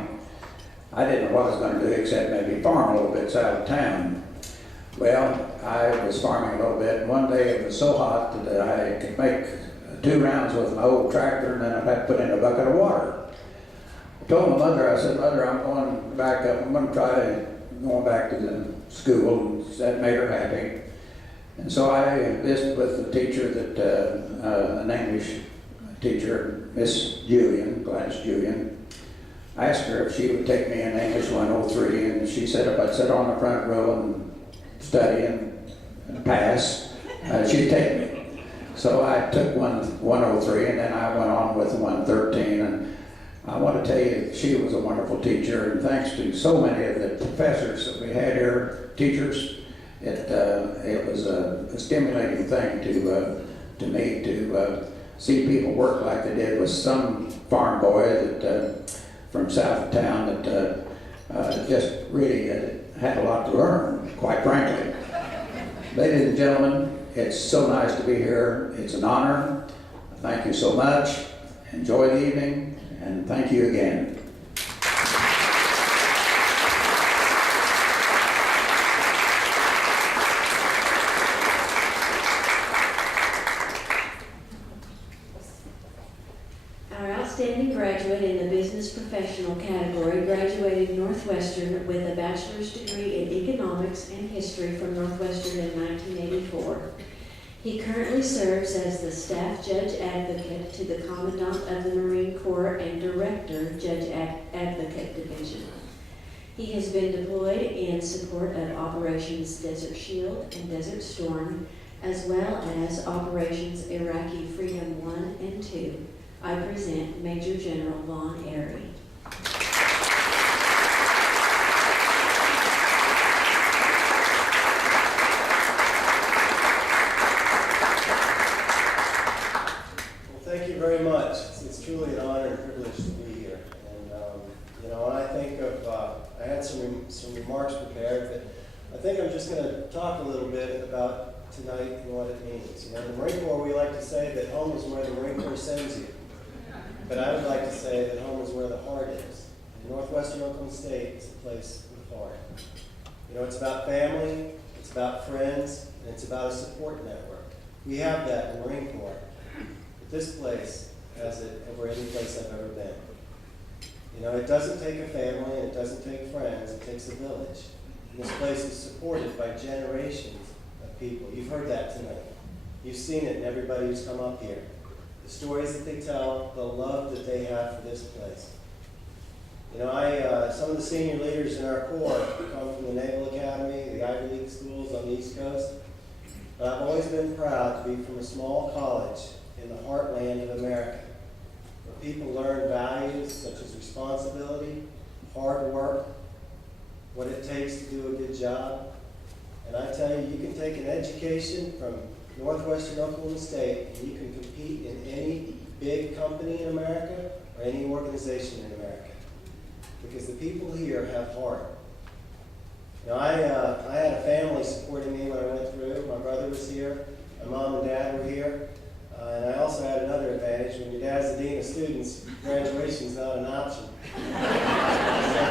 I didn't know what I was going to do except maybe farm a little bit out of town. Well, I was farming a little bit, and one day it was so hot that I could make 2 rounds with my old tractor, and then I had to put in a bucket of water. I told my mother, I said, "Mother, I'm going back up. I'm going to try going back to the school." And that made her happy. And so I visited with the teacher, an English teacher, Miss Julian, Gladys Julian. I asked her if she would take me in English 103, and she said if I'd sit on the front row and study and pass, she'd take me. So I took 103, and then I went on with 113, and I want to tell you, she was a wonderful teacher, and thanks to so many of the professors that we had here, teachers, it was a stimulating thing to me to see people work like they did with some farm boy that from south of town that just really had a lot to learn, quite frankly. Ladies and gentlemen, it's so nice to be here. It's an honor. Thank you so much. Enjoy the evening. And thank you again. Our outstanding graduate in the business professional category graduated Northwestern with a bachelor's degree in economics and history from Northwestern in 1984. He currently serves as the Staff Judge Advocate to the Commandant of the Marine Corps and Director, Judge Advocate Division. He has been deployed in support of Operations Desert Shield and Desert Storm, as well as Operations Iraqi Freedom 1 and 2. I present Major General Vaughn A. Thank you very much. It's truly an honor and privilege to be here. And when I think of, I had some remarks prepared, but I think I'm just going to talk a little bit about tonight and what it means. In the Marine Corps, we like to say that home is where the Marine Corps sends you. But I would like to say that home is where the heart is. And Northwestern Oklahoma State is a place with heart. It's about family, it's about friends, and it's about a support network. We have that in the Marine Corps. This place has it over any place I've ever been. It doesn't take a family and it doesn't take friends, it takes a village. And this place is supported by generations of people. You've heard that tonight. You've seen it in everybody who's come up here. The stories that they tell, the love that they have for this place. You know, some of the senior leaders in our Corps come from the Naval Academy, the Ivy League schools on the East Coast. But I've always been proud to be from a small college in the heartland of America, where people learn values such as responsibility, hard work, what it takes to do a good job. And I tell you, you can take an education from Northwestern Oklahoma State and you can compete in any big company in America or any organization in America. Because the people here have heart. You know, I had a family supporting me when I went through. My brother was here, my mom and dad were here, and I also had another advantage. When your dad's the dean of students, graduation's not an option. So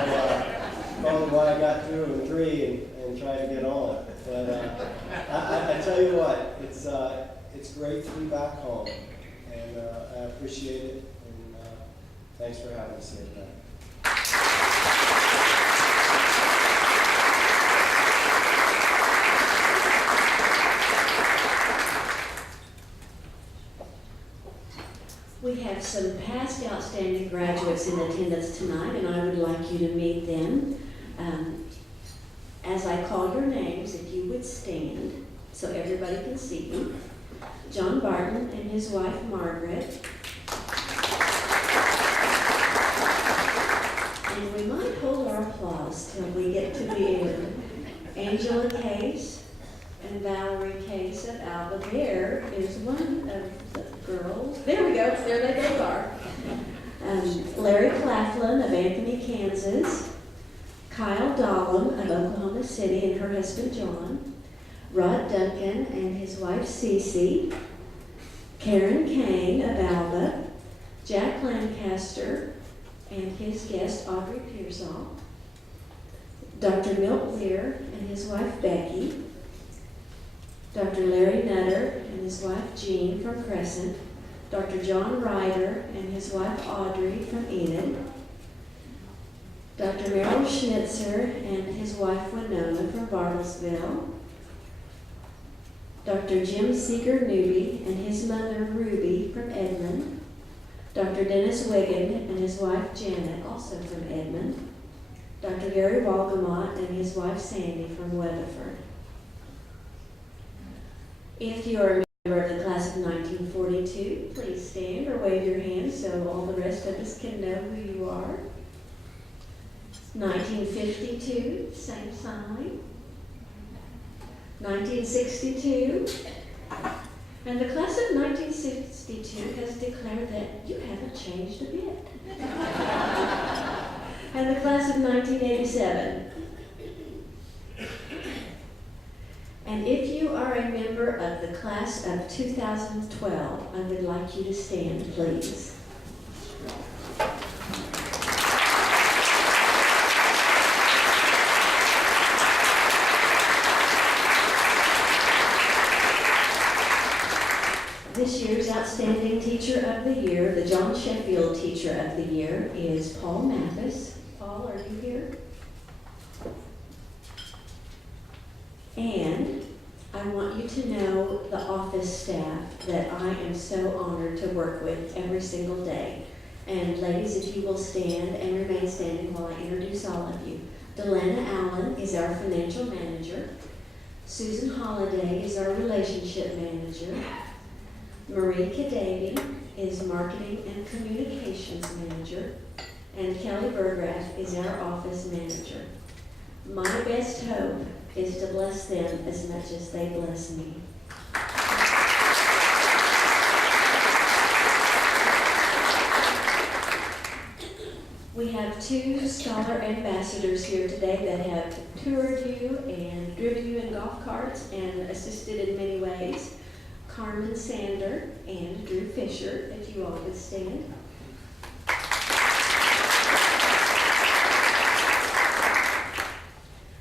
probably why I got through in 3 and tried to get on. But I tell you what, it's great to be back home, and I appreciate it. And thanks for having us here tonight. We have some past outstanding graduates in attendance tonight, and I would like you to meet them. As I call your names, if you would stand so everybody can see you. John Barton and his wife Margaret. And we might hold our applause till we get to the end. Angela Case and Valerie Case of Alba. There is one of the girls. There we go. There they both are. Larry Claflin of Anthony, Kansas. Kyle Dahlem of Oklahoma City and her husband John. Rod Duncan and his wife Cece. Karen Kane of Alba. Jack Lancaster and his guest Audrey Pearsall. Dr. Milt Lear and his wife Becky. Dr. Larry Nutter and his wife Jean from Crescent, Dr. John Ryder and his wife Audrey from Enid, Dr. Merrill Schnitzer and his wife Winona from Bartlesville, Dr. Jim Seeger Newby and his mother Ruby from Edmond, Dr. Dennis Wiggin and his wife Janet, also from Edmond, Dr. Gary Walgamot and his wife Sandy from Weatherford. If you are a member of the class of 1942, please stand or wave your hand so all the rest of us can know who you are. 1952, same sign. 1962. And the class of 1962 has declared that you haven't changed a bit. And the class of 1987. And if you are a member of the class of 2012, I would like you to stand, please. This year's Outstanding Teacher of the Year, the John Sheffield Teacher of the Year, is Paul Mathis. Paul, are you here? And I want you to know the office staff that I am so honored to work with every single day. And ladies, if you will stand and remain standing while I introduce all of you. Delana Allen is our financial manager. Susan Holliday is our relationship manager. Marie Kadavy is marketing and communications manager. And Kelly Burgraff is our office manager. My best hope is to bless them as much as they bless me. We have 2 scholar ambassadors here today that have toured you and driven you in golf carts and assisted in many ways. Carmen Sander and Drew Fisher, if you all would stand.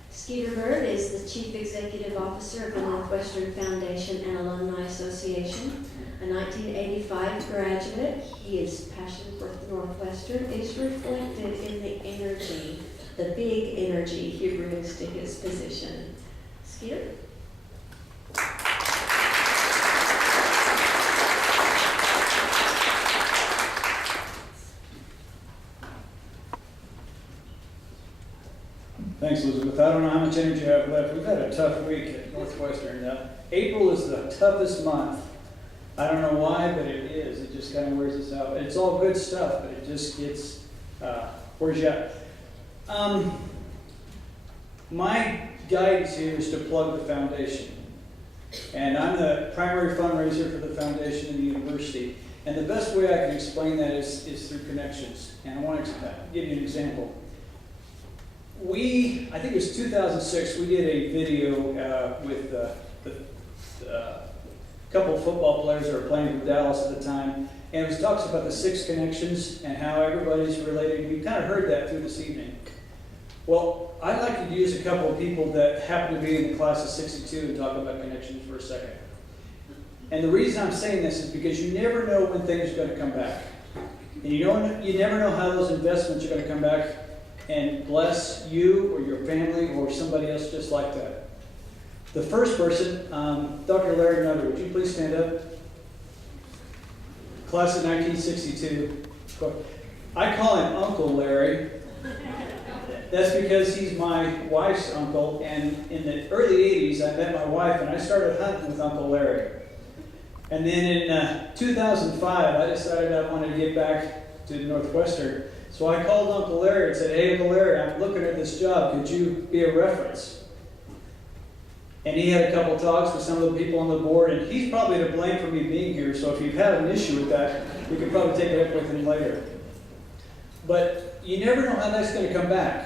Skeeter Bird is the Chief Executive Officer of the Northwestern Foundation and Alumni Association. A 1985 graduate, his passion for Northwestern is reflected in the energy, the big energy he brings to his position. Skeeter? Thanks, Elizabeth. I don't know how much energy I have left. We've had a tough week at Northwestern. April is the toughest month. I don't know why, but it is. It just kind of wears us out. It's all good stuff, but it just gets, wears you out. My guidance here is to plug the foundation. And I'm the primary fundraiser for the foundation and the university. And the best way I can explain that is through connections. And I want to give you an example. I think it was 2006, we did a video with a couple of football players that were playing for Dallas at the time. And it talks about the 6 connections and how everybody's related. You kind of heard that through this evening. Well, I'd like to use a couple of people that happen to be in the class of 62 and talk about connections for a second. And the reason I'm saying this is because you never know when things are going to come back. And you never know how those investments are going to come back and bless you or your family or somebody else just like that. The first person, Dr. Larry Nutter, would you please stand up? Class of 1962. I call him Uncle Larry. That's because he's my wife's uncle, and in the early 80s I met my wife and I started hunting with Uncle Larry. And then in 2005 I decided I wanted to get back to Northwestern. So I called Uncle Larry and said, "Hey, Uncle Larry, I'm looking at this job. Could you be a reference?" And he had a couple talks with some of the people on the board, and he's probably to blame for me being here, so if you've had an issue with that, you can probably take it up with him later. But you never know how that's going to come back.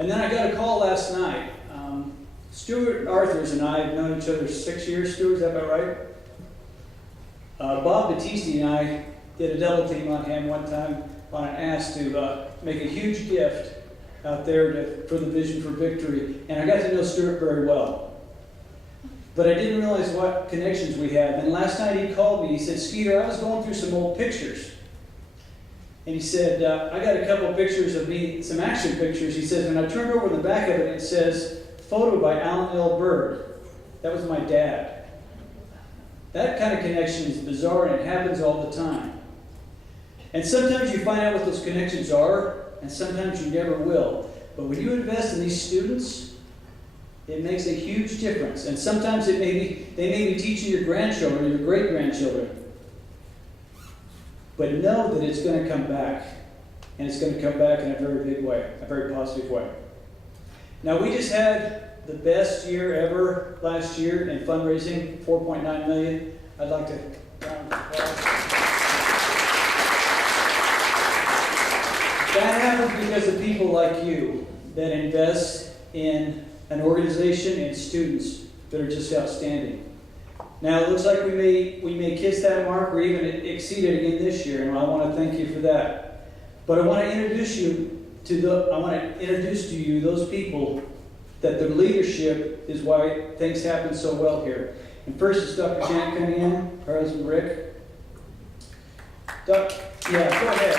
And then I got a call last night. Stuart Arthurs and I have known each other 6 years. Stuart, is that about right? Bob Battisti and I did a double team on him one time on an ask to make a huge gift out there for the Vision for Victory. And I got to know Stuart very well. But I didn't realize what connections we had. And last night he called me. He said, "Skeeter, I was going through some old pictures." And he said, "I got a couple of pictures of me, some action pictures." He says, and I turned over in the back of it, and it says, "Photo by Alan L. Bird." That was my dad. That kind of connection is bizarre, and it happens all the time. And sometimes you find out what those connections are, and sometimes you never will. But when you invest in these students, it makes a huge difference. And sometimes they may be teaching your grandchildren, your great-grandchildren. But know that it's going to come back. And it's going to come back in a very big way, a very positive way. Now, we just had the best year ever last year in fundraising, $4.9 million. I'd like to round of applause. That happens because of people like you that invest in an organization and students that are just outstanding. Now, it looks like we may kiss that mark or even exceed it again this year, and I want to thank you for that. But I want to introduce to you those people that their leadership is why things happen so well here. And first is Dr. Janet Cunningham, her husband Rick. Go ahead.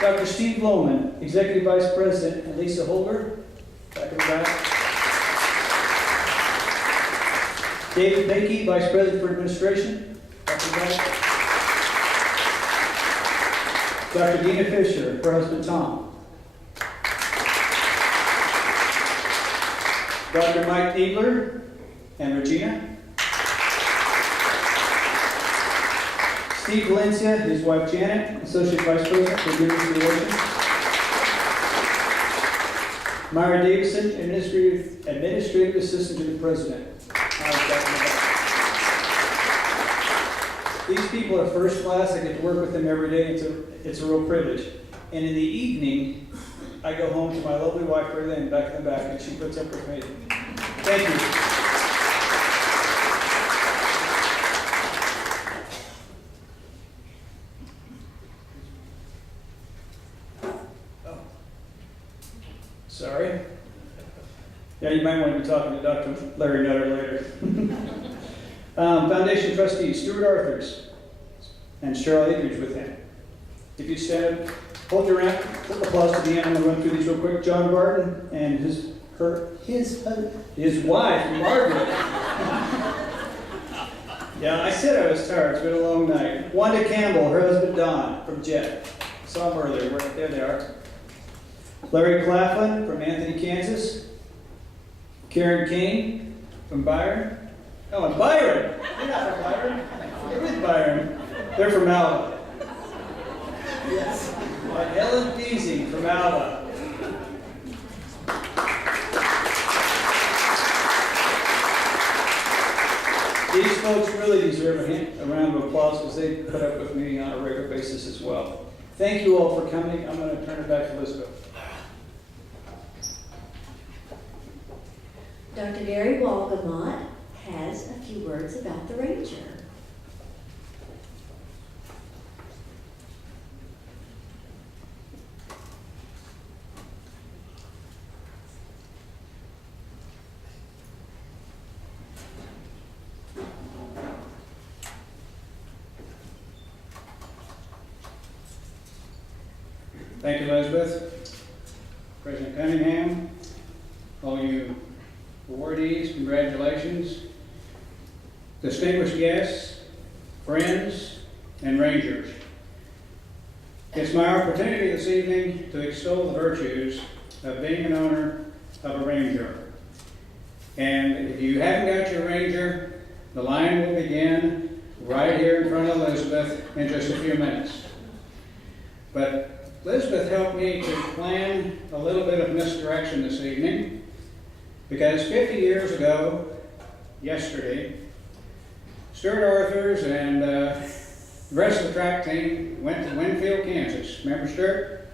Dr. Steve Lohman, Executive Vice President, and Lisa Holder, back in the back. David Bakey, Vice President for Administration, back in the back. Dr. Dina Fisher, her husband Tom. Dr. Mike Eagler and Regina. Steve Valencia, his wife Janet, Associate Vice President for University Relations. Myra Davison, Administrative Assistant to the President. These people are first class. I get to work with them every day. It's a real privilege. And in the evening, I go home to my lovely wife, Raylene, back in the back, and she puts up with me. Thank you. Oh. Sorry. Yeah, you might want to be talking to Dr. Larry Nutter later. Foundation trustees, Stuart Arthurs and Cheryl Etheridge with him. If you stand up, hold your applause to the end. I'm going to run through these real quick. John Barton and his wife, Margaret. Yeah, I said I was tired. It's been a long night. Wanda Campbell, her husband Don from Jet. Saw them earlier. There they are. Larry Claflin from Anthony, Kansas. Karen Kane from Byron. Oh, and Byron. You're not from Byron. You're with Byron. They're from Alva. Yes. And Ellen Peasy from Alva. These folks really deserve a round of applause because they put up with me on a regular basis as well. Thank you all for coming. I'm going to turn it back to Elizabeth. Dr. Gary Walgamot has a few words about the Ranger. Thank you, Elizabeth. President Cunningham, all you awardees, congratulations. Distinguished guests, friends, and Rangers. It's my opportunity this evening to extol the virtues of being an owner of a Ranger. And if you haven't got your Ranger, the line will begin right here in front of Elizabeth in just a few minutes. But Elizabeth helped me to plan a little bit of misdirection this evening because 50 years ago, yesterday, Stuart Arthurs and the rest of the track team went to Winfield, Kansas. Remember Stuart?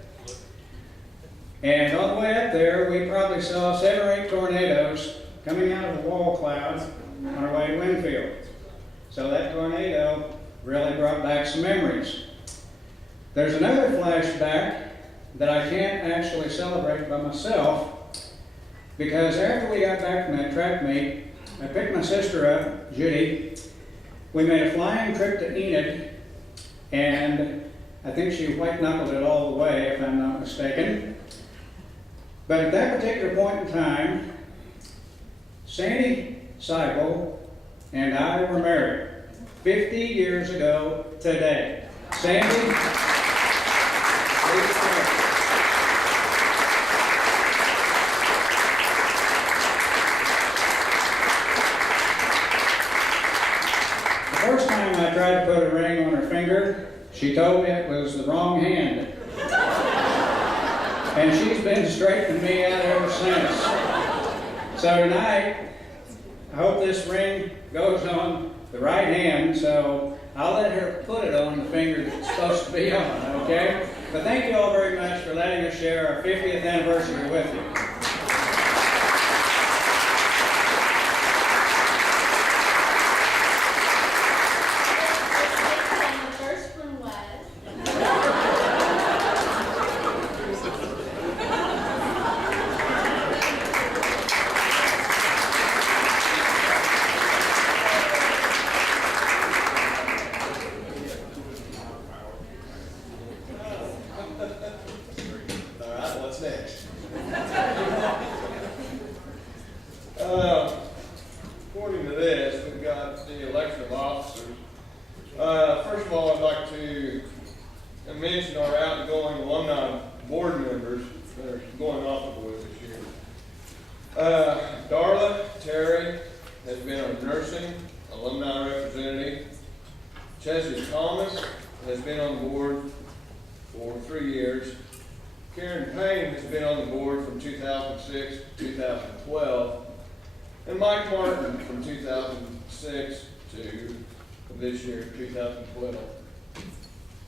And on the way up there, we probably saw 7 or 8 tornadoes coming out of the wall clouds on our way to Winfield. So that tornado really brought back some memories. There's another flashback that I can't actually celebrate by myself because after we got back from that track meet, I picked my sister up, Judy. We made a flying trip to Enid, and I think she white-knuckled it all the way, if I'm not mistaken. But at that particular point in time, Sandy Seibel and I were married 50 years ago today. Sandy, the first time I tried to put a ring on her finger, she told me it was the wrong hand. And she's been straightening me out ever since. So tonight, I hope this ring goes on the right hand, so I'll let her put it on the finger that it's supposed to be on, okay? But thank you all very much for letting us share our 50th anniversary with you. According to this, we've got the election of officers. First of all, I'd like to mention our outgoing alumni board members that are going off the board this year. Darla Terry has been our nursing alumni representative. Chesley Thomas has been on the board for 3 years. Karen Payne has been on the board from 2006 to 2012. And Mike Martin from 2006 to this year, 2012.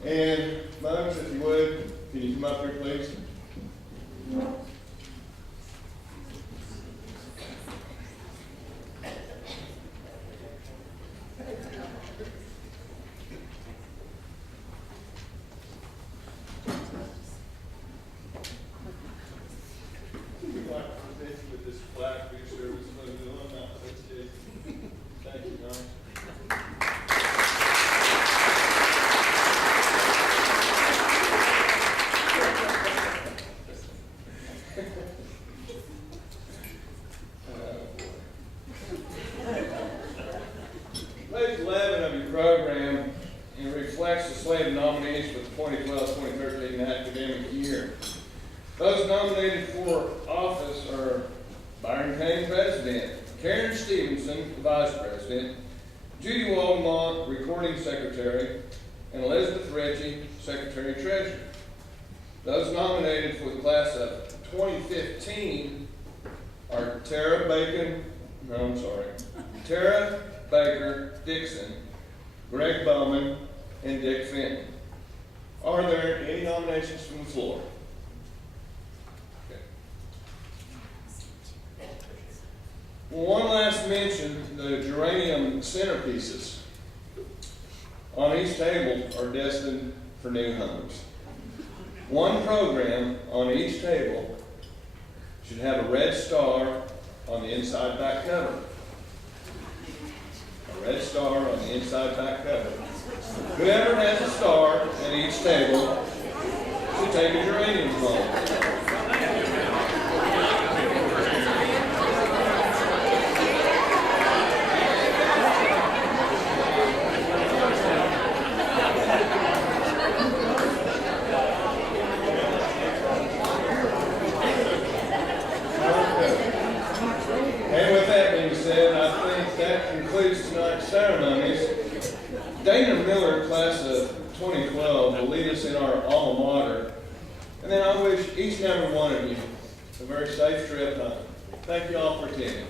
And Muggs, if you would, can you come up here, please? We'd like to present you with this plaque for your service. Thank you, Don. slate of nominees for the 2012-2013 academic year. Those nominated for office are Byron Kane, President, Karen Stevenson, Vice President, Judy Waldemont, Recording Secretary, and Elizabeth Ritchie, Secretary Treasurer. Those nominated for the class of 2015 are Tara Baker Dixon, Greg Bowman, and Dick Fenton. Are there any nominations from the floor? Okay. One last mention, the geranium centerpieces on each table are destined for new homes. One program on each table should have a red star on the inside back cover. A red star on the inside back cover. Whoever has a star at each table should take a geranium home. And with that being said, I think that concludes tonight's ceremonies. Dana Miller, class of 2012, will lead us in our alma mater. And then I wish each and every one of you a very safe trip home. Thank you all for attending.